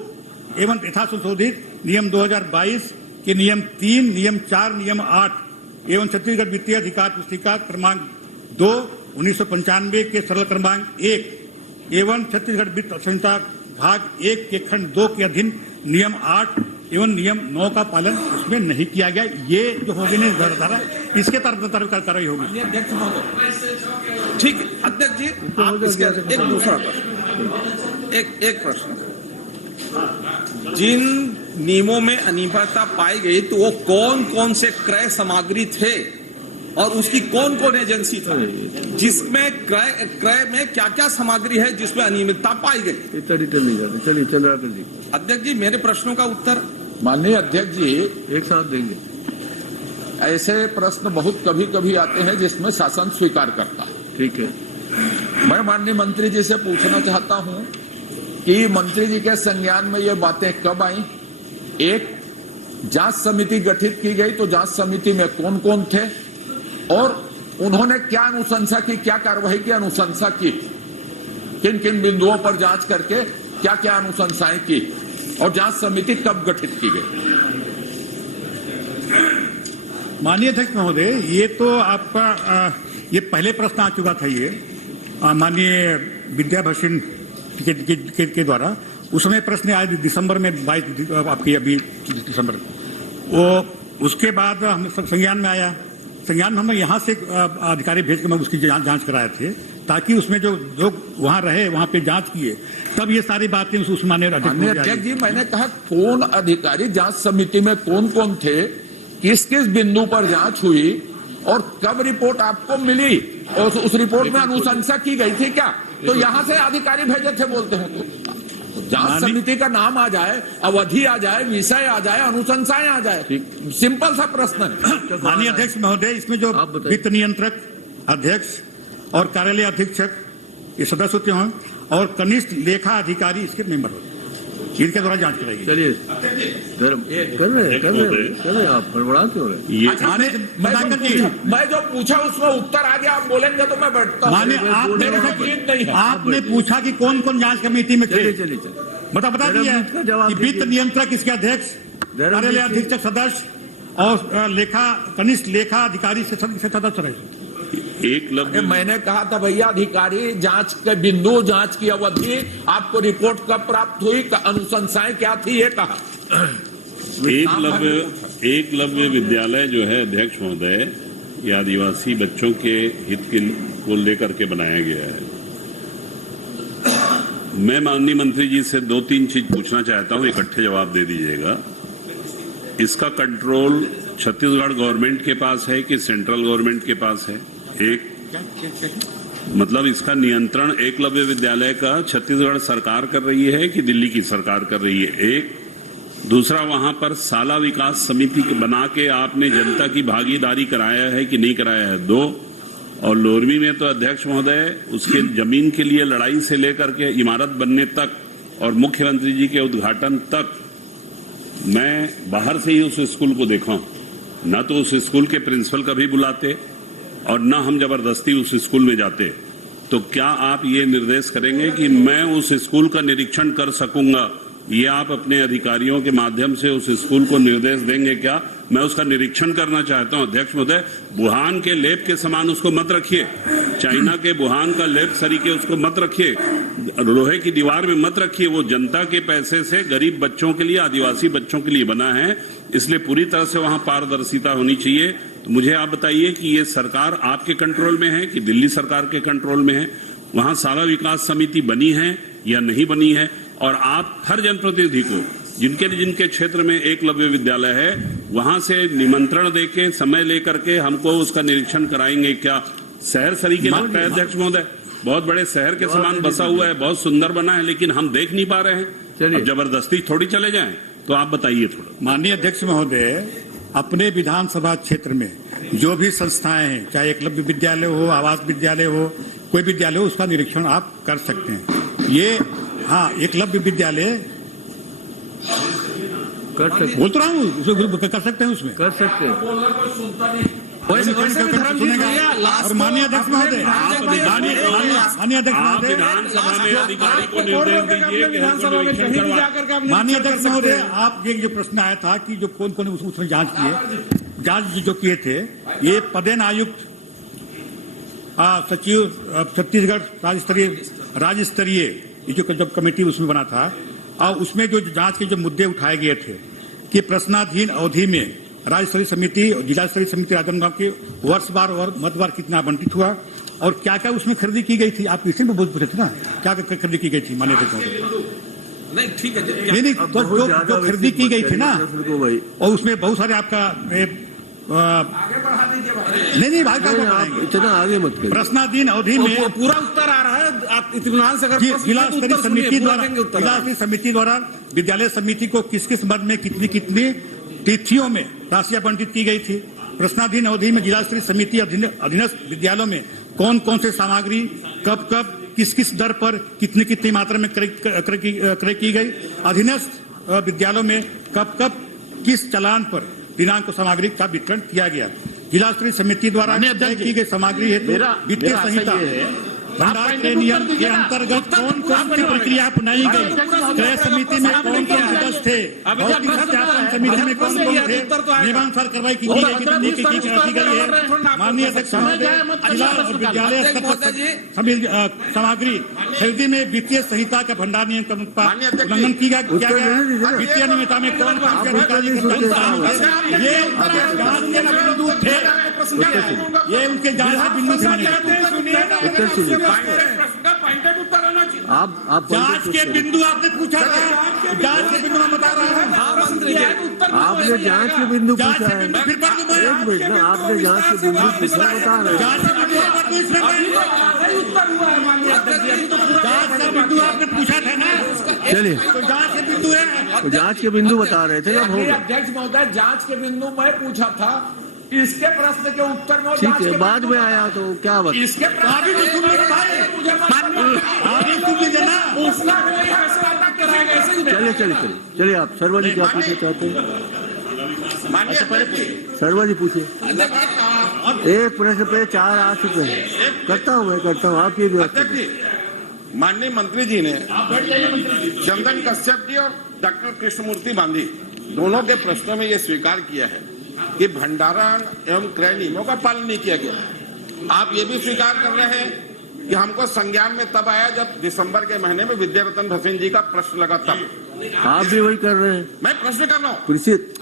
एवं यथा संशोधित नियम 2022 के नियम 3, नियम 4, नियम 8 एवं छत्तीसगढ़ वित्तीय अधिकार पुस्तिका क्रमांक 2 1995 के सरल क्रमांक 1 एवं छत्तीसगढ़ वित्त संहिता भाग 1 के खंड 2 के अधीन नियम 8 एवं नियम 9 का पालन उसमें नहीं किया गया। ये जो होगी ने धारा इसके तरफ कार्रवाई होगी। ठीक, अध्यक्ष जी आप इसके एक दूसरा प्रश्न, एक प्रश्न, जिन नियमों में अनियमितता पाई गई तो वो कौन कौन से क्रय सामग्री थे और उसकी कौन कौन एजेंसी था जिसमें क्रय में क्या क्या सामग्री है जिसमें अनियमितता पाई गई? इतना डिटेल नहीं जाते। चलिए चंद्राकर जी। अध्यक्ष जी मेरे प्रश्नों का उत्तर माननीय अध्यक्ष जी एक साथ देंगे। ऐसे प्रश्न बहुत कभी कभी आते हैं जिसमें शासन स्वीकार करता है। ठीक है, मैं माननीय मंत्री जी से पूछना चाहता हूं कि मंत्री जी के संज्ञान में ये बातें कब आई? एक, जांच समिति गठित की गई तो जांच समिति में कौन कौन थे और उन्होंने क्या अनुशंसा की, क्या कार्रवाई की अनुशंसा की, किन किन बिंदुओं पर जांच करके क्या क्या अनुशंसाएं की और जांच समिति कब गठित की गई? माननीय अध्यक्ष महोदय, ये तो आपका ये पहले प्रश्न आ चुका था। ये माननीय विद्याभूषण के द्वारा उस समय प्रश्न आए दिसंबर में 22 आपकी अभी दिसंबर वो उसके बाद हम संज्ञान में आया। संज्ञान में हमने यहाँ से अधिकारी भेज के मैं उसकी जांच कराए थे ताकि उसमें जो लोग वहाँ रहे वहाँ पे जांच किए तब ये सारी बातें उस माननीय अध्यक्ष जी मैंने कहा कौन अधिकारी जांच समिति में कौन कौन थे, किस किस बिंदु पर जांच हुई और कब रिपोर्ट आपको मिली और उस रिपोर्ट में अनुशंसा की गई थी क्या? तो यहाँ से अधिकारी भेजे थे बोलते हैं तो जांच समिति का नाम आ जाए, अवधि आ जाए, विषय आ जाए, अनुशंसाएं आ जाए। सिंपल सा प्रश्न है। माननीय अध्यक्ष महोदय, इसमें जो वित्त नियंत्रक, अध्यक्ष और कार्यालय अधीक्षक ये सदस्य होते हैं और कनिष्ठ लेखा अधिकारी इसके मेंबर होते हैं, इनके द्वारा जांच कराएगी। चलिए कर रहे आप गड़बड़ा क्यों रहे? मैं जो पूछा उसमें उत्तर आ गया, आप बोलेंगे तो मैं बैठता हूं। आपने पूछा कि कौन कौन जांच कमेटी में थे, चलिए बता दिया कि वित्त नियंत्रक इसके अध्यक्ष, कार्यालय अधीक्षक सदस्य और लेखा कनिष्ठ लेखा अधिकारी से सदस्य रहे। मैंने कहा था भैया अधिकारी जांच के बिंदु, जांच की अवधि, आपको रिपोर्ट कब प्राप्त हुई, अनुशंसाएं क्या थी, ये कहा। एकलव्य विद्यालय जो है अध्यक्ष महोदय, ये आदिवासी बच्चों के हित को लेकर के बनाया गया है। मैं माननीय मंत्री जी से 2-3 चीज पूछना चाहता हूं, इकट्ठे जवाब दे दीजिएगा। इसका कंट्रोल छत्तीसगढ़ गवर्नमेंट के पास है कि सेंट्रल गवर्नमेंट के पास है? एक मतलब इसका नियंत्रण एकलव्य विद्यालय का छत्तीसगढ़ सरकार कर रही है कि दिल्ली की सरकार कर रही है? एक। दूसरा, वहां पर साला विकास समिति बना के आपने जनता की भागीदारी कराया है कि नहीं कराया है? 2। और लोरमी में तो अध्यक्ष महोदय उसके जमीन के लिए लड़ाई से लेकर के इमारत बनने तक और मुख्यमंत्री जी के उद्घाटन तक मैं बाहर से ही उस स्कूल को देखा हूं। न तो उस स्कूल के प्रिंसिपल कभी बुलाते और न हम जबरदस्ती उस स्कूल में जाते। तो क्या आप ये निर्देश करेंगे कि मैं उस स्कूल का निरीक्षण कर सकूंगा? ये आप अपने अधिकारियों के माध्यम से उस स्कूल को निर्देश देंगे क्या? मैं उसका निरीक्षण करना चाहता हूं। अध्यक्ष महोदय, वुहान के लैब के समान उसको मत रखिए, चाइना के वुहान का लैब सरीके उसको मत रखिए, लोहे की दीवार में मत रखिए। वो जनता के पैसे से गरीब बच्चों के लिए, आदिवासी बच्चों के लिए बना है, इसलिए पूरी तरह से वहां पारदर्शिता होनी चाहिए। तो मुझे आप बताइए कि ये सरकार आपके कंट्रोल में है कि दिल्ली सरकार के कंट्रोल में है? वहां सारा विकास समिति बनी है या नहीं बनी है? और आप हर जनप्रतिनिधि को जिनके क्षेत्र में एकलव्य विद्यालय है वहां से निमंत्रण देके समय लेकर के हमको उसका निरीक्षण कराएंगे क्या? शहर सरीके लगता है अध्यक्ष महोदय, बहुत बड़े शहर के समान बसा हुआ है, बहुत सुंदर बना है, लेकिन हम देख नहीं पा रहे हैं। अब जबरदस्ती थोड़ी चले जाएं, तो आप बताइए थोड़ा। माननीय अध्यक्ष महोदय, अपने विधानसभा क्षेत्र में जो भी संस्थाएं हैं, चाहे एकलव्य विद्यालय हो, आवास विद्यालय हो, कोई विद्यालय हो, उसका निरीक्षण आप कर सकते हैं। ये एकलव्य विद्यालय कर सकते, बोल तो रहा हूँ, कर सकते हैं, उसमें कर सकते हैं। और माननीय अध्यक्ष महोदय, माननीय अध्यक्ष महोदय, माननीय अध्यक्ष महोदय, आप ये जो प्रश्न आया था कि जो कौन कौन उसमें जांच जो किए थे, ये पदेन आयुक्त, सचिव छत्तीसगढ़ राज्य स्तरीय ये जो जब कमेटी उसमें बना था और उसमें जो जांच के जो मुद्दे उठाए गए थे कि प्रश्नाधीन अवधि में राज्य स्तरीय समिति और जिला स्तरीय समिति राजनांदगांव के वर्षवार और मतवार कितना आवंटित हुआ और क्या क्या उसमें खरीदी की गई थी, आप इसी में बहुत पूछे थे ना, क्या क्या खरीदी की गई थी मान्य नहीं ठीक है नहीं तो जो खरीदी की गई थी ना, और उसमें बहुत सारे आपका नहीं भाई का इतना आगे मत करिए। प्रश्नाधीन अवधि में पूरा उत्तर आ रहा है, आप इत्मीनान से अगर जिला स्तरीय समिति द्वारा विद्यालय समिति को किस किस मद में कितनी कितनी तिथियों में राशि आवंटित की गई थी। प्रश्नाधीन अवधि में जिला स्तरीय समिति अधीनस्थ विद्यालयों में कौन कौन से सामग्री कब कब किस किस दर पर कितनी कितनी मात्रा में क्रय की गई, अधीनस्थ विद्यालयों में कब कब किस चालान पर दिनांक सामग्री का वितरण किया गया। जिला स्तरीय समिति द्वारा तय की गई सामग्री हेतु वित्तीय संहिता भंडार क्रय नियम के अंतर्गत कौन कौन सी प्रक्रिया अपनाई गई, क्रय समिति में कौन कौन सदस्य थे, भौतिक सत्यापन समिति में कौन कौन थे, नियमानुसार कार्रवाई की गई है। माननीय अध्यक्ष महोदय, जिला और विद्यालय स्तर पर सामग्री खरीदी में वित्तीय संहिता का भंडार नियम का उल्लंघन किया गया। वित्तीय नियमितता में कौन कौन से अधिकारी ये बिंदु थे, ये उनके जांच के बिंदु थे। आप जांच के बिंदु आपने पूछा था, जांच के बिंदु मैं बता रहा हूँ। आपने जांच के बिंदु पूछा है, एक मिनट में आपने जांच के बिंदु पूछा, बता रहे हैं जांच के बिंदु आपने पूछा था ना। चलिए तो जांच के बिंदु है, तो जांच के बिंदु बता रहे थे ना। अध्यक्ष महोदय, जांच के बिंदु मैं पूछा था, इसके प्रश्न के उत्तर में ठीक है, बाद में आया तो क्या बात। इसके अभी तो सुन लीजिए भाई, अभी सुन लीजिए ना। चलिए चलिए चलिए चलिए, आप शर्मा जी क्या पूछना चाहते हैं? शर्मा जी पूछिए। एक प्रश्न पे 4 आ चुके हैं। करता हूँ, मैं करता हूँ, आप ये भी। माननीय मंत्री जी ने चंदन कश्यप जी और डॉक्टर कृष्णमूर्ति बांधी दोनों के प्रश्नों में ये स्वीकार किया है कि भंडारण एवं क्रय नियमों का पालन नहीं किया गया। आप ये भी स्वीकार कर रहे हैं कि हमको संज्ञान में तब आया जब दिसंबर के महीने में विद्यारतन भसीन जी का प्रश्न लगा, तब आप भी वही कर रहे हैं। मैं प्रश्न कर रहा हूँ,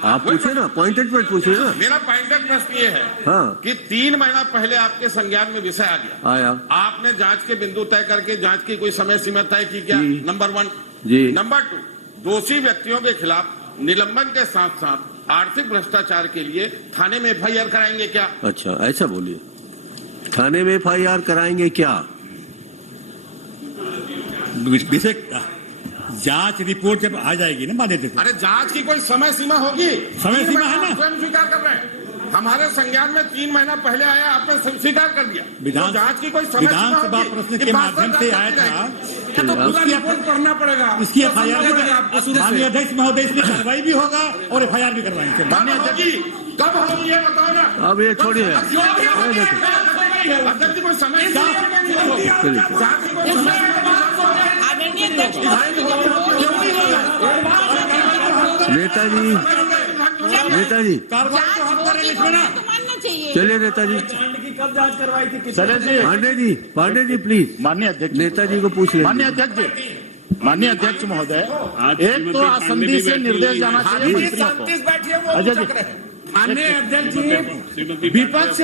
आप पूछे ना, पॉइंटेड पर पूछे ना। मेरा पॉइंटेड प्रश्न ये है हाँ। कि 3 महीना पहले आपके संज्ञान में विषय आया, आपने जांच के बिंदु तय करके जांच की कोई समय सीमा तय की क्या? नंबर 1 जी। नंबर 2, दोषी व्यक्तियों के खिलाफ निलंबन के साथ साथ आर्थिक भ्रष्टाचार के लिए थाने में FIR कराएंगे क्या? अच्छा, ऐसा बोलिए, थाने में FIR कराएंगे क्या? जांच रिपोर्ट जब आ जाएगी ना माने देखो। अरे जांच की कोई समय सीमा होगी? समय सीमा है ना, स्वयं स्वीकार कर रहे हैं। हमारे संज्ञान में 3 महीना पहले आया, आपने स्वीकार कर दिया। तो जांच की कोई समय सीमा होगी? विधानसभा प्रश्न के माध्यम से आया था, तो पूरा रिपोर्ट पढ़ना पड़ेगा। इसकी FIR माननीय अध्यक्ष महोदय, इसमें कार्रवाई भी होगा और FIR भी करवाएंगे। माननीय अध्यक्ष कब होगी ये बताओ ना। अब ये छोड़िए, अध्यक्ष जी कोई समय नेताजी चलिए, नेताजी पांडे जी प्लीज। माननीय अध्यक्ष, नेताजी को पूछिए। माननीय अध्यक्ष महोदय, एक तो आसंदी से निर्देश जाना चाहिए मंत्रियों को। अजय जी, माननीय अध्यक्ष जी, विपक्ष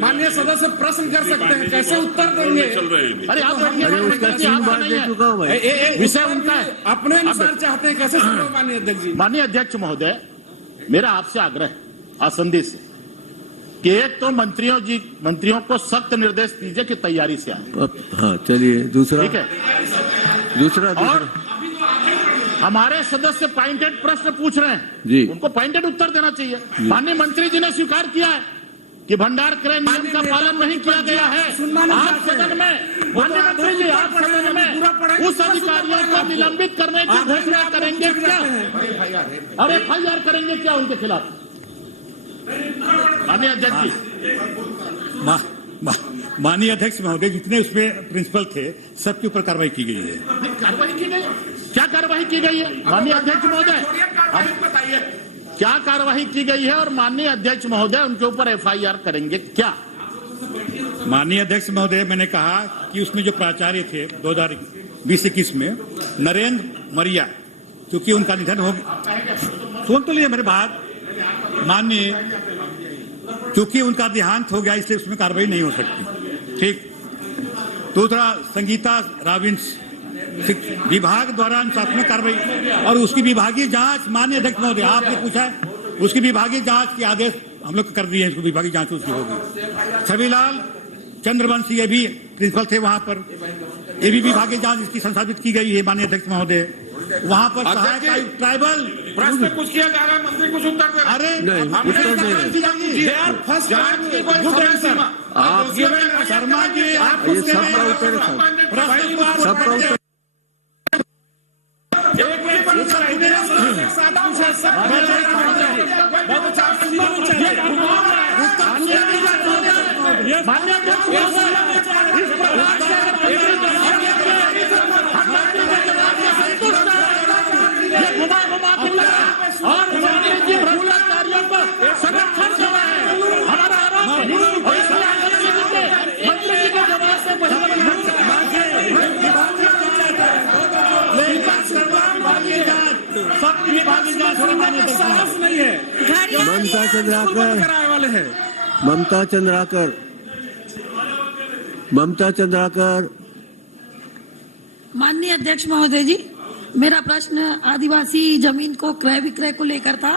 माननीय सदस्य प्रश्न कर सकते हैं, कैसे उत्तर देंगे? अरे आप उसका 3 बार दे चुका हूँ भाई, विषय उनका है, अपने अनुसार चाहते हैं, कैसे सुनो माननीय अध्यक्ष जी? माननीय अध्यक्ष महोदय, मेरा आपसे आग्रह है आसंदी से कि एक तो मंत्रियों को सख्त निर्देश दीजिए कि तैयारी से आए। हाँ चलिए, दूसरा ठीक है। दूसरा और हमारे सदस्य पॉइंटेड प्रश्न पूछ रहे हैं जी, उनको पॉइंटेड उत्तर देना चाहिए। माननीय मंत्री जी ने स्वीकार किया है कि भंडार क्रय नियम का पालन नहीं किया गया है। आप सदन में, माननीय मंत्री जी, आप सदन में उस अधिकारियों को निलंबित करने की घोषणा करेंगे क्या? और FIR करेंगे क्या उनके खिलाफ? माननीय अध्यक्ष जी, माननीय अध्यक्ष महोदय, जितने उसमें प्रिंसिपल थे सबके ऊपर कार्रवाई की गई है। कार्रवाई की गई, क्या कार्रवाई की गई है माननीय अध्यक्ष महोदय? बताइए क्या कार्रवाई की गई है और माननीय अध्यक्ष महोदय उनके ऊपर FIR करेंगे क्या? माननीय अध्यक्ष महोदय, मैंने कहा कि उसमें जो प्राचार्य थे 2000 2021 में नरेंद्र मरिया, क्योंकि उनका निधन हो गया, सुन तो लिए मेरे बात माननीय, क्योंकि उनका देहांत हो गया इसलिए उसमें कार्रवाई नहीं हो सकती। ठीक। दूसरा, संगीता राविंस विभाग द्वारा अनुशासनात्मक कार्रवाई और उसकी विभागीय जांच, माननीय अध्यक्ष महोदय आपने पूछा, उसकी विभागीय जांच के आदेश हम लोग कर दिए हैं, इसको विभागीय जांच उसकी होगी। छविलाल चंद्रवंशी ये भी प्रिंसिपल थे वहां पर, ये भी विभागीय जांच इसकी संसाधित की गई है माननीय अध्यक्ष महोदय। वहां पर सहायक ट्राइबल प्रश्न कुछ किया जा रहा है, मंत्री कुछ उत्तर दे रहे हैं। अरे शर्मा जी आप सबका ममता चंद्राकर। माननीय अध्यक्ष महोदय जी, मेरा प्रश्न आदिवासी जमीन को क्रय विक्रय को लेकर था।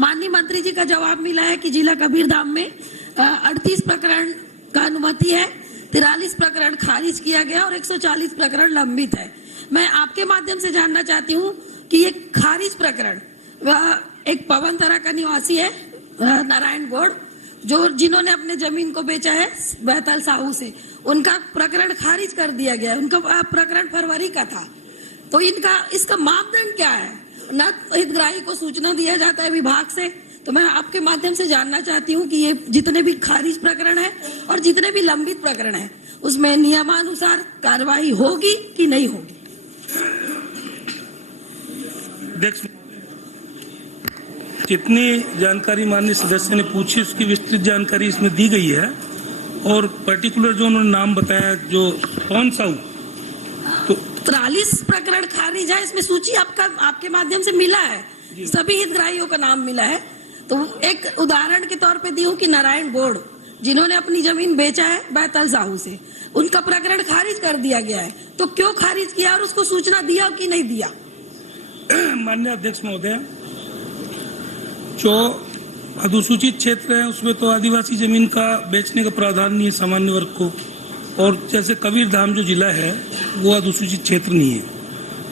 माननीय मंत्री जी का जवाब मिला है कि जिला कबीरधाम में 38 प्रकरण का अनुमति है, 43 प्रकरण खारिज किया गया और 140 प्रकरण लंबित है। मैं आपके माध्यम से जानना चाहती हूँ कि ये खारिज प्रकरण, एक पवन तरा का निवासी है नारायण गौड़, जो जिन्होंने अपने जमीन को बेचा है बैतल साहू से, उनका प्रकरण खारिज कर दिया गया है। उनका प्रकरण फरवरी का था, तो इसका मापदंड क्या है? न हितग्राही को सूचना दिया जाता है विभाग से। तो मैं आपके माध्यम से जानना चाहती हूँ कि ये जितने भी खारिज प्रकरण है और जितने भी लंबित प्रकरण है, उसमें नियमानुसार कार्रवाई होगी कि नहीं होगी? जितनी जानकारी माननीय सदस्य ने पूछी उसकी विस्तृत जानकारी इसमें दी गई है, और पर्टिकुलर जो उन्होंने नाम बताया, जो कौन सा तो 43 प्रकरण खारिज है, इसमें सूची आपके माध्यम से मिला है, सभी हितग्राहियों का नाम मिला है। तो एक उदाहरण के तौर पे दी हूँ कि नारायण गौड़, जिन्होंने अपनी जमीन बेचा है बैतल साहू से, उनका प्रकरण खारिज कर दिया गया है। तो क्यों खारिज किया और उसको सूचना दिया कि नहीं दिया? माननीय अध्यक्ष महोदय, जो अनुसूचित क्षेत्र है उसमें तो आदिवासी जमीन का बेचने का प्रावधान नहीं है सामान्य वर्ग को, और जैसे कबीरधाम जो जिला है वो अनुसूचित क्षेत्र नहीं है।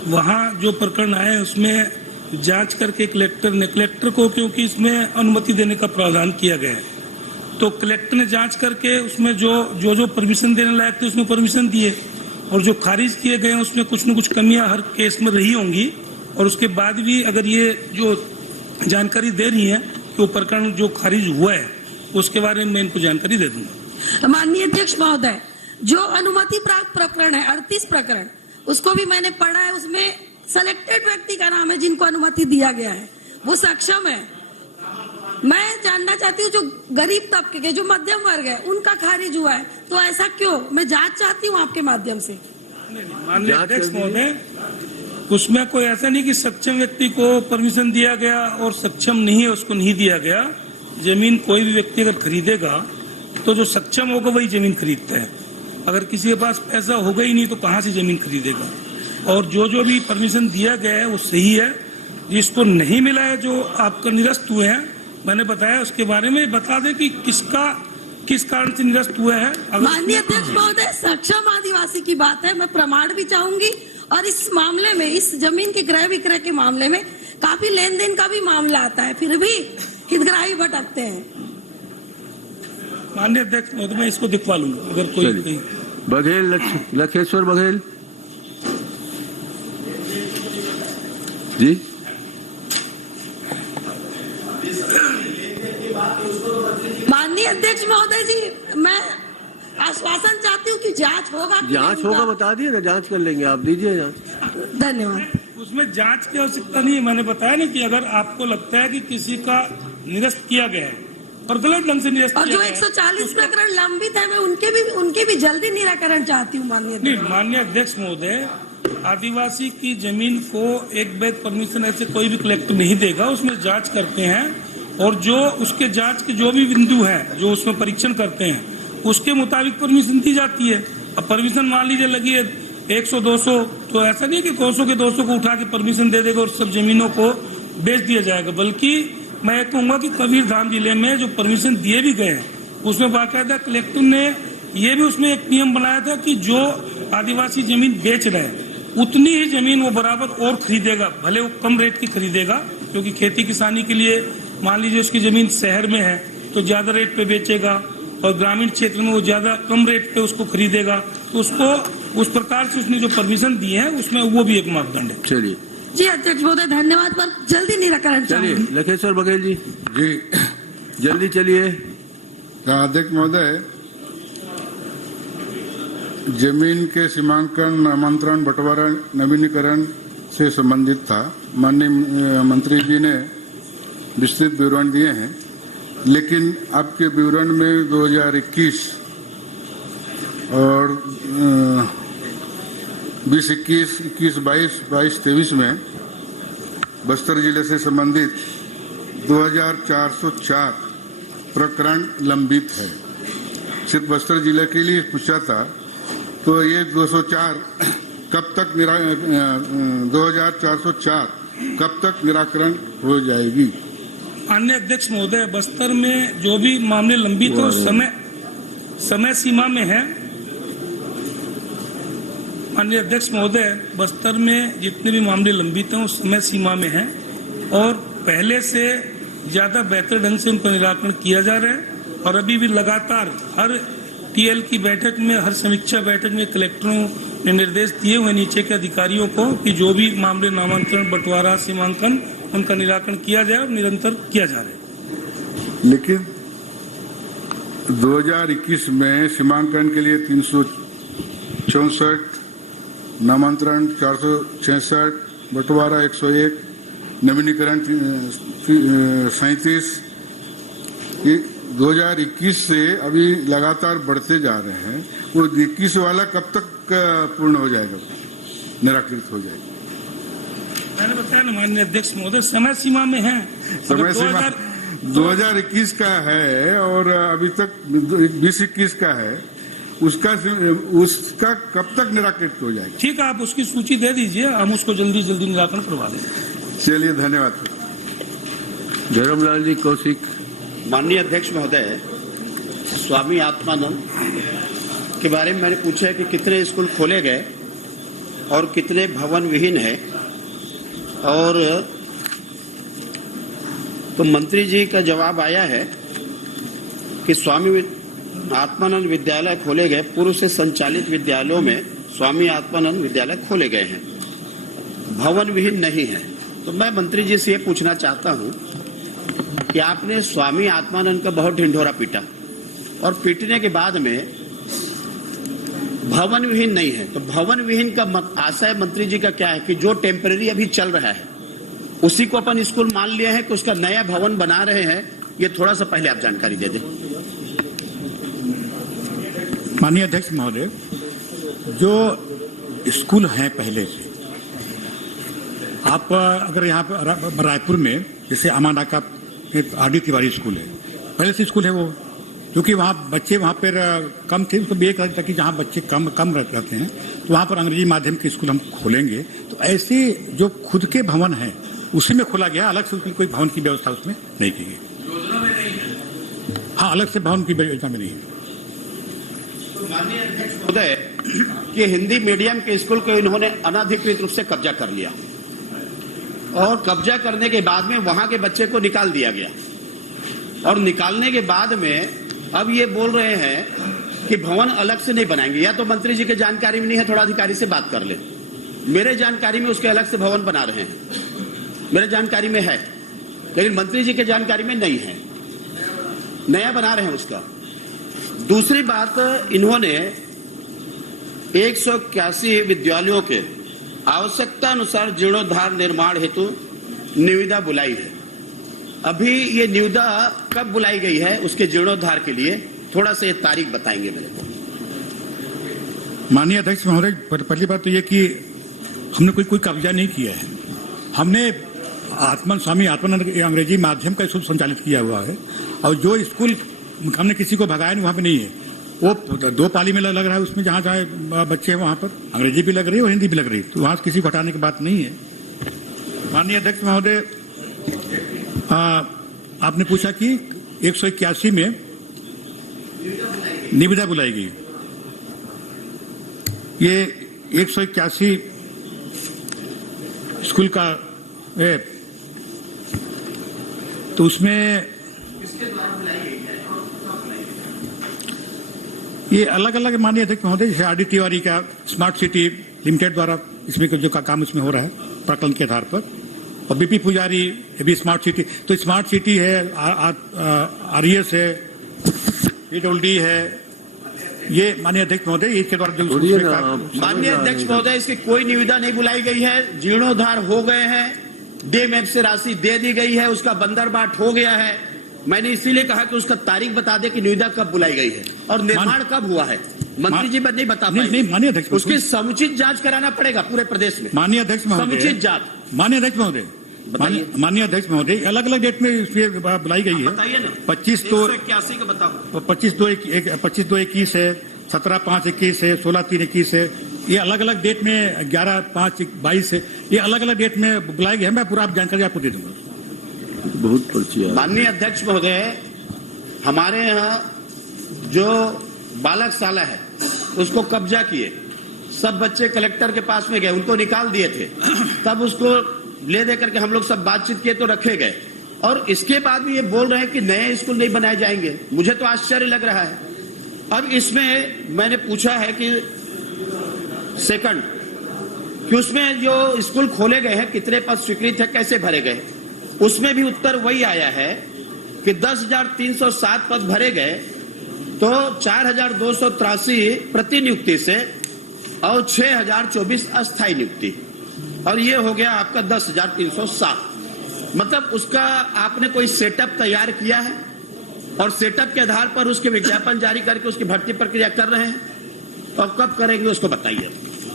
वहाँ जो प्रकरण आए उसमें जांच करके कलेक्टर को, क्योंकि इसमें अनुमति देने का प्रावधान किया गया है, तो कलेक्टर ने जांच करके उसमें जो परमिशन देने लायक थे उसमें परमिशन दिए, और जो खारिज किए गए उसमें कुछ न कुछ कमियां हर केस में रही होंगी। और उसके बाद भी अगर ये जो जानकारी दे रही है कि वो प्रकरण जो खारिज हुआ है उसके बारे में मैं इनको जानकारी दे दूंगा। माननीय अध्यक्ष महोदय, जो अनुमति प्राप्त प्रकरण है 38 प्रकरण, उसको भी मैंने पढ़ा है, उसमें सेलेक्टेड व्यक्ति का नाम है जिनको अनुमति दिया गया है, वो सक्षम है। मैं जानना चाहती हूँ जो गरीब तबके के, जो मध्यम वर्ग है, उनका खारिज हुआ है, तो ऐसा क्यों? मैं जांच चाहती हूँ आपके माध्यम से। माननीय अध्यक्ष महोदय, उसमें कोई ऐसा नहीं कि सक्षम व्यक्ति को परमिशन दिया गया और सक्षम नहीं है उसको नहीं दिया गया। जमीन कोई भी व्यक्ति अगर खरीदेगा तो जो सक्षम होगा वही जमीन खरीदता है। अगर किसी के पास पैसा होगा ही नहीं तो कहाँ से जमीन खरीदेगा? और जो भी परमिशन दिया गया है वो सही है। जिसको नहीं मिला है, जो आपका निरस्त हुए हैं, मैंने बताया उसके बारे में बता दे कि किस कारण से निरस्त हुआ है। माननीय अध्यक्ष महोदय, सक्षम आदिवासी की बात है, मैं प्रमाण भी चाहूंगी। और इस मामले में, इस जमीन के क्रय विक्रय के मामले में काफी लेन देन का भी मामला आता है, फिर भी हितग्राही भटकते हैं। माननीय अध्यक्ष महोदय, मैं इसको दिखवा लूंगा अगर कोई। बघेल लखेश्वर बघेल जी। माननीय अध्यक्ष महोदय जी, मैं आश्वासन चाहती हूँ कि जांच होगा। जांच होगा बता दिए ना, जांच कर लेंगे, आप दीजिए जांच। धन्यवाद। उसमें जांच की आवश्यकता नहीं है। मैंने बताया ना कि अगर आपको लगता है कि किसी का निरस्त किया गया है और गलत ढंग से निरस्त और जो 140 प्रकरण लंबित है, मैं उनके भी जल्दी निराकरण चाहती हूँ। माननीय अध्यक्ष महोदय, आदिवासी की जमीन को एक वैध परमिशन ऐसे कोई भी कलेक्टर नहीं देगा, उसमें जांच करते हैं और जो उसके जांच के जो भी बिंदु हैं जो उसमें परीक्षण करते हैं उसके मुताबिक परमिशन दी जाती है। अब परमिशन मान लीजिए लगी है 100-200, तो ऐसा नहीं कि 200 के 200 को उठा के परमिशन दे देगा और सब जमीनों को बेच दिया जाएगा, बल्कि मैं कहूँगा कि कबीरधाम जिले में जो परमिशन दिए भी गए उसमें बाकायदा कलेक्टर ने ये भी उसमें एक नियम बनाया था कि जो आदिवासी जमीन बेच रहे हैं उतनी ही जमीन वो बराबर और खरीदेगा, भले वो कम रेट की खरीदेगा, क्योंकि खेती किसानी के लिए मान लीजिए उसकी जमीन शहर में है तो ज्यादा रेट पे बेचेगा और ग्रामीण क्षेत्र में वो ज्यादा कम रेट पे उसको खरीदेगा, तो उसको उस प्रकार से उसने जो परमिशन दी है उसमें वो भी एक मापदंड है। चलिए जी अध्यक्ष महोदय धन्यवाद, पर जल्दी निराकरण चलिए लखेश्वर बघेल जी जल्दी चलिए। अध्यक्ष महोदय, जमीन के सीमांकन, नामांतरण, बंटवारा, नवीनीकरण से संबंधित था। माननीय मंत्री जी ने विस्तृत विवरण दिए हैं, लेकिन आपके विवरण में 2021 और 2021, 21-22, 22-23 में बस्तर जिले से संबंधित 2404 प्रकरण लंबित है। सिर्फ बस्तर जिले के लिए पूछा था, तो ये 204 कब तक 2404 कब तक निराकरण हो जाएगी? माननीय अध्यक्ष महोदय, बस्तर में जो भी मामले लंबित हो समय सीमा में है। माननीय अध्यक्ष महोदय, बस्तर में जितने भी मामले लंबित हैं वो समय सीमा में हैं और पहले से ज्यादा बेहतर ढंग से उनका निराकरण किया जा रहा है और अभी भी लगातार हर टीएल की बैठक में, हर समीक्षा बैठक में कलेक्टरों ने निर्देश दिए हुए नीचे के अधिकारियों को कि जो भी मामले नामांतरण, बंटवारा, सीमांकन उनका निराकरण किया जाए और निरंतर किया जा रहा है। लेकिन 2021 में सीमांकन के लिए 364, नामांतरण 466, बंटवारा 101, नवीनीकरण 37, 2021 से अभी लगातार बढ़ते जा रहे हैं। वो 21 वाला कब तक पूर्ण हो जाएगा, निराकृत हो जाएगा? मैंने बताया ना माननीय अध्यक्ष महोदय, समय सीमा में है। समय सीमा 2021 का है और अभी तक 2021 का है, उसका कब तक निराकृत हो जाएगा? ठीक है, आप उसकी सूची दे दीजिए, हम उसको जल्दी जल्दी निराकरण करवा देंगे। चलिए, धन्यवाद। धर्मलाल जी कौशिक। माननीय अध्यक्ष महोदय, स्वामी आत्मानंद के बारे में मैंने पूछा है कि कितने स्कूल खोले गए और कितने भवन विहीन है, और तो मंत्री जी का जवाब आया है कि स्वामी आत्मानंद विद्यालय खोले गए, पूर्व से संचालित विद्यालयों में स्वामी आत्मानंद विद्यालय खोले गए हैं, भवन विहीन नहीं है। तो मैं मंत्री जी से ये पूछना चाहता हूं कि आपने स्वामी आत्मानंद का बहुत ढिंढोरा पीटा और पीटने के बाद में भवन विहीन नहीं है, तो भवन विहीन का आशय मंत्री जी का क्या है कि जो टेम्परेरी अभी चल रहा है उसी को अपन स्कूल मान लिए हैं कि उसका नया भवन बना रहे हैं? ये थोड़ा सा पहले आप जानकारी दे दें। माननीय अध्यक्ष महोदय, जो स्कूल हैं पहले से, आप अगर यहाँ पे रायपुर में जैसे अमाना का एक आरडी तिवारी स्कूल है, पहले से स्कूल है वो, क्योंकि वहाँ बच्चे वहाँ पर कम थे, उसको भी एक था कि जहाँ बच्चे कम रहते हैं तो वहाँ पर अंग्रेजी माध्यम के स्कूल हम खोलेंगे। तो ऐसे जो खुद के भवन हैं उसी में खोला गया, अलग से उसकी कोई भवन की व्यवस्था उसमें नहीं की गई। हाँ, अलग से भवन की व्यवस्था में नहीं है। माननीय अध्यक्ष महोदय, कि हिंदी मीडियम के स्कूल को इन्होंने अनाधिकृत रूप से कब्जा कर लिया और कब्जा करने के बाद में वहां के बच्चे को निकाल दिया गया और निकालने के बाद में अब ये बोल रहे हैं कि भवन अलग से नहीं बनाएंगे। या तो मंत्री जी के जानकारी में नहीं है, थोड़ा अधिकारी से बात कर ले। मेरे जानकारी में उसके अलग से भवन बना रहे हैं, मेरे जानकारी में है, लेकिन मंत्री जी के जानकारी में नहीं है, नया बना रहे हैं उसका। दूसरी बात, इन्होंने 181 विद्यालयों के आवश्यकता अनुसार जीर्णोद्धार निर्माण हेतु निविदा बुलाई है। अभी ये निविदा कब बुलाई गई है उसके जीर्णोद्धार के लिए, थोड़ा सा ये तारीख बताएंगे मेरे को? माननीय अध्यक्ष महोदय, पहली बात तो ये कि हमने कोई कब्जा नहीं किया है। हमने स्वामी आत्मानंद अंग्रेजी माध्यम का स्कूल संचालित किया हुआ है, और जो स्कूल हमने किसी को भगाया नहीं, वहाँ पे नहीं है। वो 2 पाली में लग रहा है, उसमें जहाँ जहाँ बच्चे हैं वहाँ पर अंग्रेजी भी लग रही है और हिंदी भी लग रही है, तो वहाँ किसी को हटाने की बात नहीं है। माननीय अध्यक्ष महोदय, आपने पूछा कि 181 में निविदा बुलाई गई। ये 181 स्कूल का है, तो उसमें ये अलग अलग माननीय अध्यक्ष महोदय, जैसे आरडी तिवारी का स्मार्ट सिटी लिमिटेड द्वारा इसमें जो काम इसमें हो रहा है प्रकलन के आधार पर, और बीपी पुजारी ये भी स्मार्ट सिटी, तो स्मार्ट सिटी है, आरईएस है, पीडब्ल्यूडी है, ये माननीय अध्यक्ष महोदय इसके द्वारा जो माननीय अध्यक्ष महोदय, इसकी कोई निविदा नहीं बुलाई गई है। जीर्णोद्धार हो गए हैं, डीएमएफ से राशि दे दी गई है, उसका बंदरबाट हो गया है। मैंने इसीलिए कहा कि उसका तारीख बता दे कि निविदा कब बुलाई गई है और निर्माण कब हुआ है। मंत्री जी नहीं बता पाए। नहीं माननीय अध्यक्ष, उसकी समुचित जांच कराना पड़ेगा पूरे प्रदेश में। माननीय अध्यक्ष महोदय, समुचित जांच। माननीय अध्यक्ष महोदय, माननीय अध्यक्ष महोदय, अलग अलग डेट में बुलाई गई है। बताइए ना। 25/2/81 का बताओ। 25/2/21 है, 17/5/21 है, 16/3/21 है, ये अलग अलग डेट में 11/5/22 है, ये अलग अलग डेट में बुलाई गई है। मैं पूरा जानकारी आपको दे दूंगा। बहुत पर्ची। माननीय अध्यक्ष महोदय, हमारे यहाँ जो बालक शाला है उसको कब्जा किए, सब बच्चे कलेक्टर के पास में गए, उनको निकाल दिए थे, तब उसको ले दे करके हम लोग सब बातचीत किए तो रखे गए, और इसके बाद भी ये बोल रहे हैं कि नए स्कूल नहीं बनाए जाएंगे। मुझे तो आश्चर्य लग रहा है। अब इसमें मैंने पूछा है कि सेकंड कि उसमें जो स्कूल खोले गए हैं कितने पद स्वीकृत है, कैसे भरे गए, उसमें भी उत्तर वही आया है कि 10,307 पद भरे गए, तो 4,283 प्रतिनियुक्ति से और 6,024 अस्थायी नियुक्ति, और ये हो गया आपका 10,307। मतलब उसका आपने कोई सेटअप तैयार किया है और सेटअप के आधार पर उसके विज्ञापन जारी करके उसकी भर्ती प्रक्रिया कर रहे हैं, और कब करेंगे उसको बताइए।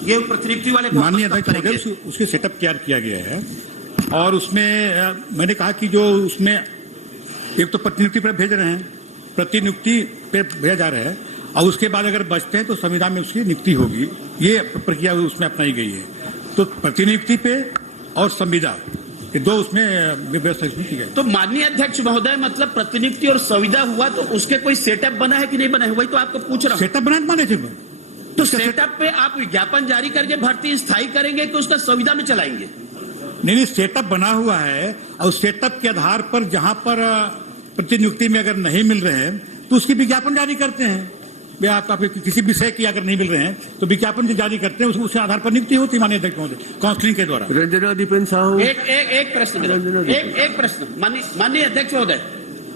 ये प्रतिनियुक्ति वाले माननीय अध्यक्ष महोदय, उसके सेटअप तैयार किया गया है, और उसमें मैंने कहा कि जो उसमें एक तो प्रतिनियुक्ति पर भेज रहे हैं, प्रतिनियुक्ति पे भेजा जा रहा है, और उसके बाद अगर बचते हैं तो संविधान में उसकी नियुक्ति होगी, ये प्रक्रिया उसमें अपनाई गई है। तो प्रतिनियुक्ति पे और संविदा, ये दो उसमें व्यवस्था की गई। तो माननीय अध्यक्ष महोदय, मतलब प्रतिनियुक्ति और संविदा हुआ तो उसके कोई सेटअप बना है कि नहीं बना है, वही तो आपको पूछ रहा हूं। सेटअप बना माने थे, तो सेटअप पे आप विज्ञापन जारी करके भर्ती स्थायी करेंगे कि उसका संविदा में चलाएंगे? नहीं, सेटअप बना हुआ है, और सेटअप के आधार पर जहां पर प्रतिनियुक्ति में अगर नहीं मिल रहे हैं तो उसकी विज्ञापन जारी करते हैं। आपका किसी विषय की अगर नहीं मिल रहे हैं तो विज्ञापन जारी करते हैं, उसके आधार पर नियुक्ति होती है माननीय अध्यक्ष महोदय, काउंसलिंग के द्वारा। रंजना दीपेन साहू, एक प्रश्न माननीय अध्यक्ष महोदय,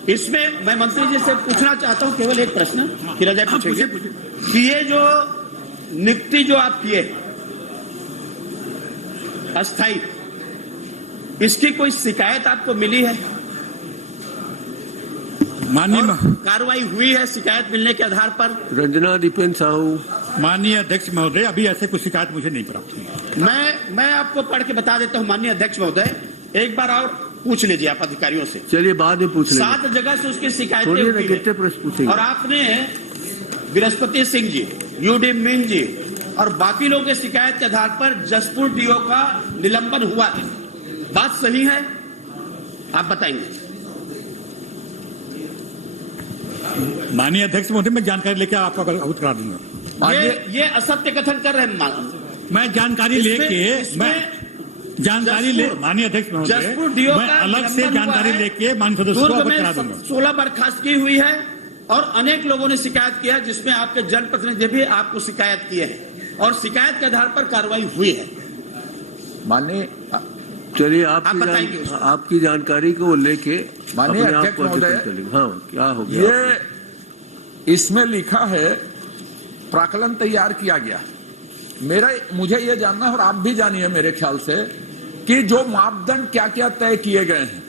इसमें मैं मंत्री जी से पूछना चाहता हूं, केवल एक प्रश्न कि रजा पूछेंगे कि ये जो नियुक्ति जो आप किए अस्थायी, इसकी कोई शिकायत आपको मिली है? माननीय कार्रवाई हुई है शिकायत मिलने के आधार पर? रंजना दीपेन साहू, माननीय अध्यक्ष महोदय, अभी ऐसे कोई शिकायत मुझे नहीं प्राप्त हुई। मैं आपको पढ़ के बता देता हूं माननीय अध्यक्ष महोदय, एक बार और पूछ लीजिए आप अधिकारियों से। चलिए बाद में पूछ लेंगे। 7 जगह से उसकी शिकायतें कितने प्रश्न पूछेंगे? और आपने बृहस्पति सिंह जी, यूडी मीन जी और बाकी लोगों की शिकायत के आधार पर जसपुर डीओ का निलंबन हुआ है, बात सही है? आप बताएंगे। माननीय अध्यक्ष महोदय, मैं जानकारी लेकर आपको अवगत करा दूंगा। ये असत्य कथन कर रहे हैं। मैं जानकारी लेके माननीय अध्यक्ष महोदय, मैं अलग से जानकारी लेके माननीय सदस्यों को अवगत करा दूंगा। 16 बर्खास्तगी हुई है और अनेक लोगों ने शिकायत किया, जिसमें आपके जनप्रतिनिधि भी आपको शिकायत किए हैं, और शिकायत के आधार पर कार्रवाई हुई है। माननीय, चलिए आपकी जानकारी को लेके माननीय अध्यक्ष महोदय, हाँ क्या हो गया? ये इसमें लिखा है प्राक्कलन तैयार किया गया। मुझे ये जानना, और आप भी जानिए मेरे ख्याल से, कि जो मापदंड क्या क्या तय किए गए हैं,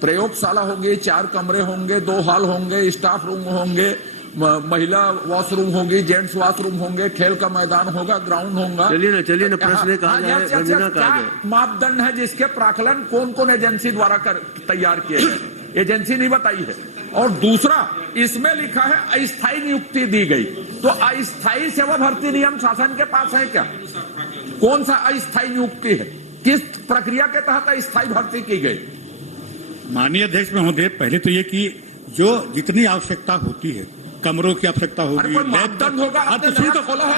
प्रयोगशाला होंगे, 4 कमरे होंगे, 2 हॉल होंगे, स्टाफ रूम होंगे, महिला वॉशरूम होगी, जेंट्स वॉशरूम होंगे, खेल का मैदान होगा, ग्राउंड होगा। चलिए ना प्रश्न कहा जाए, रंजना कहा जाए। मापदंड है जिसके प्राकलन कौन कौन एजेंसी द्वारा तैयार किए गए, एजेंसी नहीं बताई है। और दूसरा, इसमें लिखा है अस्थायी नियुक्ति दी गई, तो अस्थायी सेवा भर्ती नियम शासन के पास है क्या? कौन सा अस्थायी नियुक्ति है, किस प्रक्रिया के तहत अस्थायी भर्ती की गई? माननीय अध्यक्ष महोदय, पहले तो ये कि जो जितनी आवश्यकता होती है, कमरों की आवश्यकता होगी, मापदंड होगा, तो खोला है।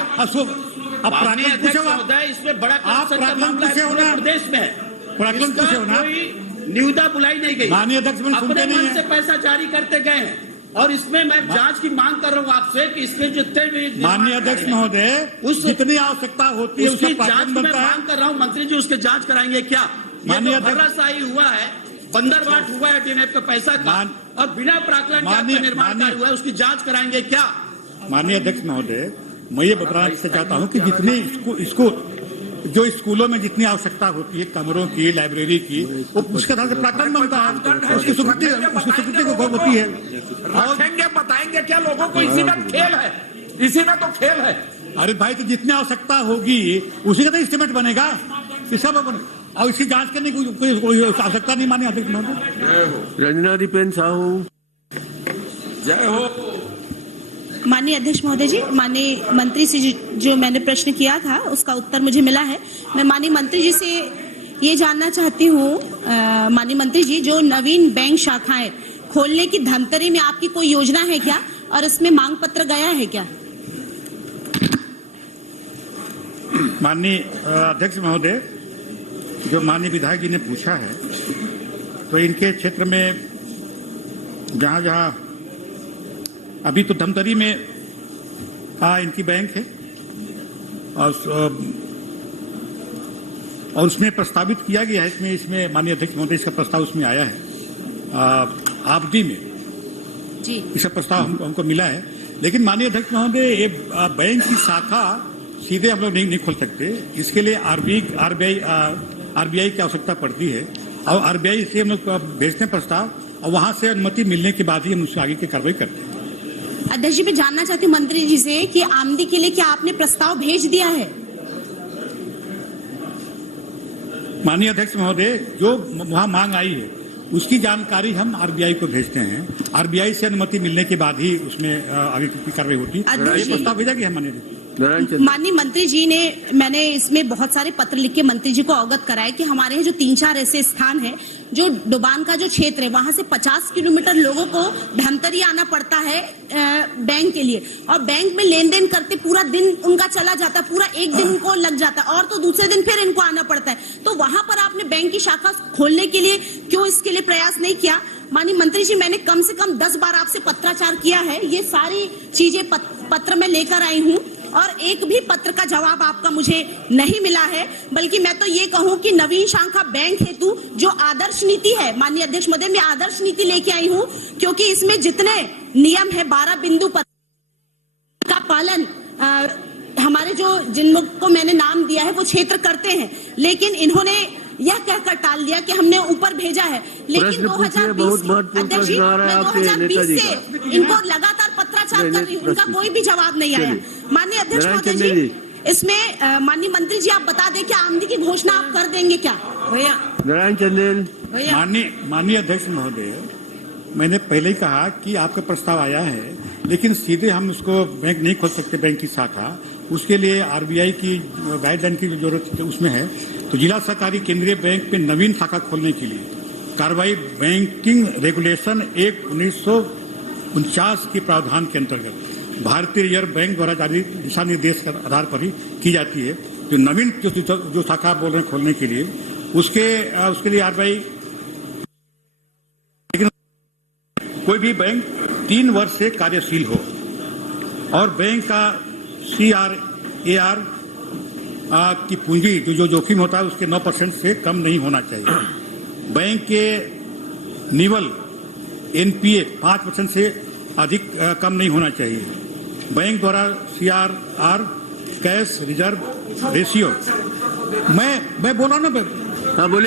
अब प्राकलन पूछे इसमें बड़ा आप प्राकलन पूछे हो ना, प्रदेश में प्राकलन पूछे हो ना, निविदा बुलाई नहीं गई। माननीय अध्यक्ष अपने मन से पैसा जारी करते गए हैं, और इसमें मैं जांच की मांग कर रहा हूँ आपसे कि इसमें जितने भी माननीय अध्यक्ष महोदय जितनी आवश्यकता होती है उसकी जांच में मांग कर रहा हूँ। मंत्री जी उसके जांच कराएंगे क्या? माननीय धर्राशाही हुआ है, बंदरबाट हुआ है डीएनएफ का पैसा का, और बिना प्राकलन के निर्माण कार्य हुआ है, उसकी जांच कराएंगे क्या? माननीय अध्यक्ष महोदय, मैं ये बताना चाहता हूँ कि जितनी इसको जो स्कूलों में जितनी आवश्यकता होती है, कमरों की, लाइब्रेरी की, वो उसके आधार से प्राकलन बनता है, उसकी स्वीकृति को होती है। रखेंगे, बताएंगे क्या लोगों को? इसी में खेल है, इसी में तो खेल है। अरे भाई, तो जितनी आवश्यकता होगी उसी का तो एस्टीमेट बनेगा, और इसकी जांच करने की कोई आवश्यकता नहीं। मानिए अध्यक्ष महोदय। रंजना दीपेन साहू। जय हो। माननीय अध्यक्ष महोदय जी, माननीय मंत्री से जो मैंने प्रश्न किया था उसका उत्तर मुझे मिला है। मैं माननीय मंत्री जी से ये जानना चाहती हूँ, माननीय मंत्री जी, जो नवीन बैंक शाखाएं खोलने की धमतरी में आपकी कोई योजना है क्या, और इसमें मांग पत्र गया है क्या? माननीय अध्यक्ष महोदय, जो माननीय विधायक जी ने पूछा है, तो इनके क्षेत्र में जहाँ जहाँ अभी तो धमतरी में इनकी बैंक है, और उसमें प्रस्तावित किया गया है, इसमें माननीय अध्यक्ष महोदय इसका प्रस्ताव उसमें आया है, आपदी में जी इसका प्रस्ताव हमको मिला है। लेकिन माननीय अध्यक्ष महोदय, ये बैंक की शाखा सीधे हम लोग नहीं खोल सकते, इसके लिए आरबीआई की आवश्यकता पड़ती है, और आरबीआई से हम लोग भेजते हैं प्रस्ताव, और वहां से अनुमति मिलने के बाद ही हम उससे आगे की कार्रवाई करते हैं। अध्यक्ष जी, मैं जानना चाहती हूँ मंत्री जी से कि आमदी के लिए क्या आपने प्रस्ताव भेज दिया है? माननीय अध्यक्ष महोदय, जो वहां मांग आई है उसकी जानकारी हम आरबीआई को भेजते हैं, आरबीआई से अनुमति मिलने के बाद ही उसमें आगे की कार्रवाई होती है। ये प्रस्ताव भेजा गया माननीय माननीय मंत्री जी ने, मैंने इसमें बहुत सारे पत्र लिख के मंत्री जी को अवगत कराया कि हमारे यहाँ जो 3-4 ऐसे स्थान हैं, जो डुबान का जो क्षेत्र है, वहां से 50 किलोमीटर लोगों को धमतरी आना पड़ता है बैंक के लिए, और बैंक में लेन देन करते पूरा दिन उनका चला जाता है, पूरा एक दिन को लग जाता है, और तो दूसरे दिन फिर इनको आना पड़ता है। तो वहां पर आपने बैंक की शाखा खोलने के लिए क्यों इसके लिए प्रयास नहीं किया? माननीय मंत्री जी, मैंने कम से कम 10 बार आपसे पत्राचार किया है, ये सारी चीजें पत्र में लेकर आई हूँ, और एक भी पत्र का जवाब आपका मुझे नहीं मिला है। बल्कि मैं तो ये कहूं कि नवीन शाखा बैंक हेतु जो आदर्श नीति है, माननीय अध्यक्ष महोदय, मैं आदर्श नीति लेके आई हूं, क्योंकि इसमें जितने नियम है 12 बिंदु पर का पालन हमारे जो जिन लोग को मैंने नाम दिया है वो क्षेत्र करते हैं, लेकिन इन्होंने यह कहकर टाल दिया कि हमने ऊपर भेजा है। लेकिन 2020 से इनको लगातार पत्राचार कर रही हूँ, उनका कोई भी जवाब नहीं आया। माननीय अध्यक्ष महोदय जी, इसमें माननीय मंत्री जी आप बता दें कि आमदी की घोषणा आप कर देंगे क्या? भैया नारायण चंदेल। माननीय अध्यक्ष महोदय, मैंने पहले ही कहा कि आपका प्रस्ताव आया है, लेकिन सीधे हम उसको बैंक नहीं खोल सकते, बैंक की शाखा, उसके लिए आरबीआई की गाइडलाइन की जरूरत उसमें है। तो जिला सहकारी केंद्रीय बैंक में नवीन शाखा खोलने के लिए कार्रवाई बैंकिंग रेगुलेशन एक्ट 1949 के प्रावधान के अंतर्गत भारतीय रिजर्व बैंक द्वारा जारी दिशा निर्देश के आधार पर ही की जाती है। जो नवीन जो शाखा बोल रहे हैं खोलने के लिए, उसके लिए आरबीआई, लेकिन कोई भी बैंक 3 वर्ष से कार्यशील हो, और बैंक का CRAR की पूंजी जो जोखिम होता है उसके 9% से कम नहीं होना चाहिए। बैंक के निवल NPA 5% से अधिक कम नहीं होना चाहिए। बैंक द्वारा CRR कैश रिजर्व रेशियो, मैं बोला ना, हाँ बोले।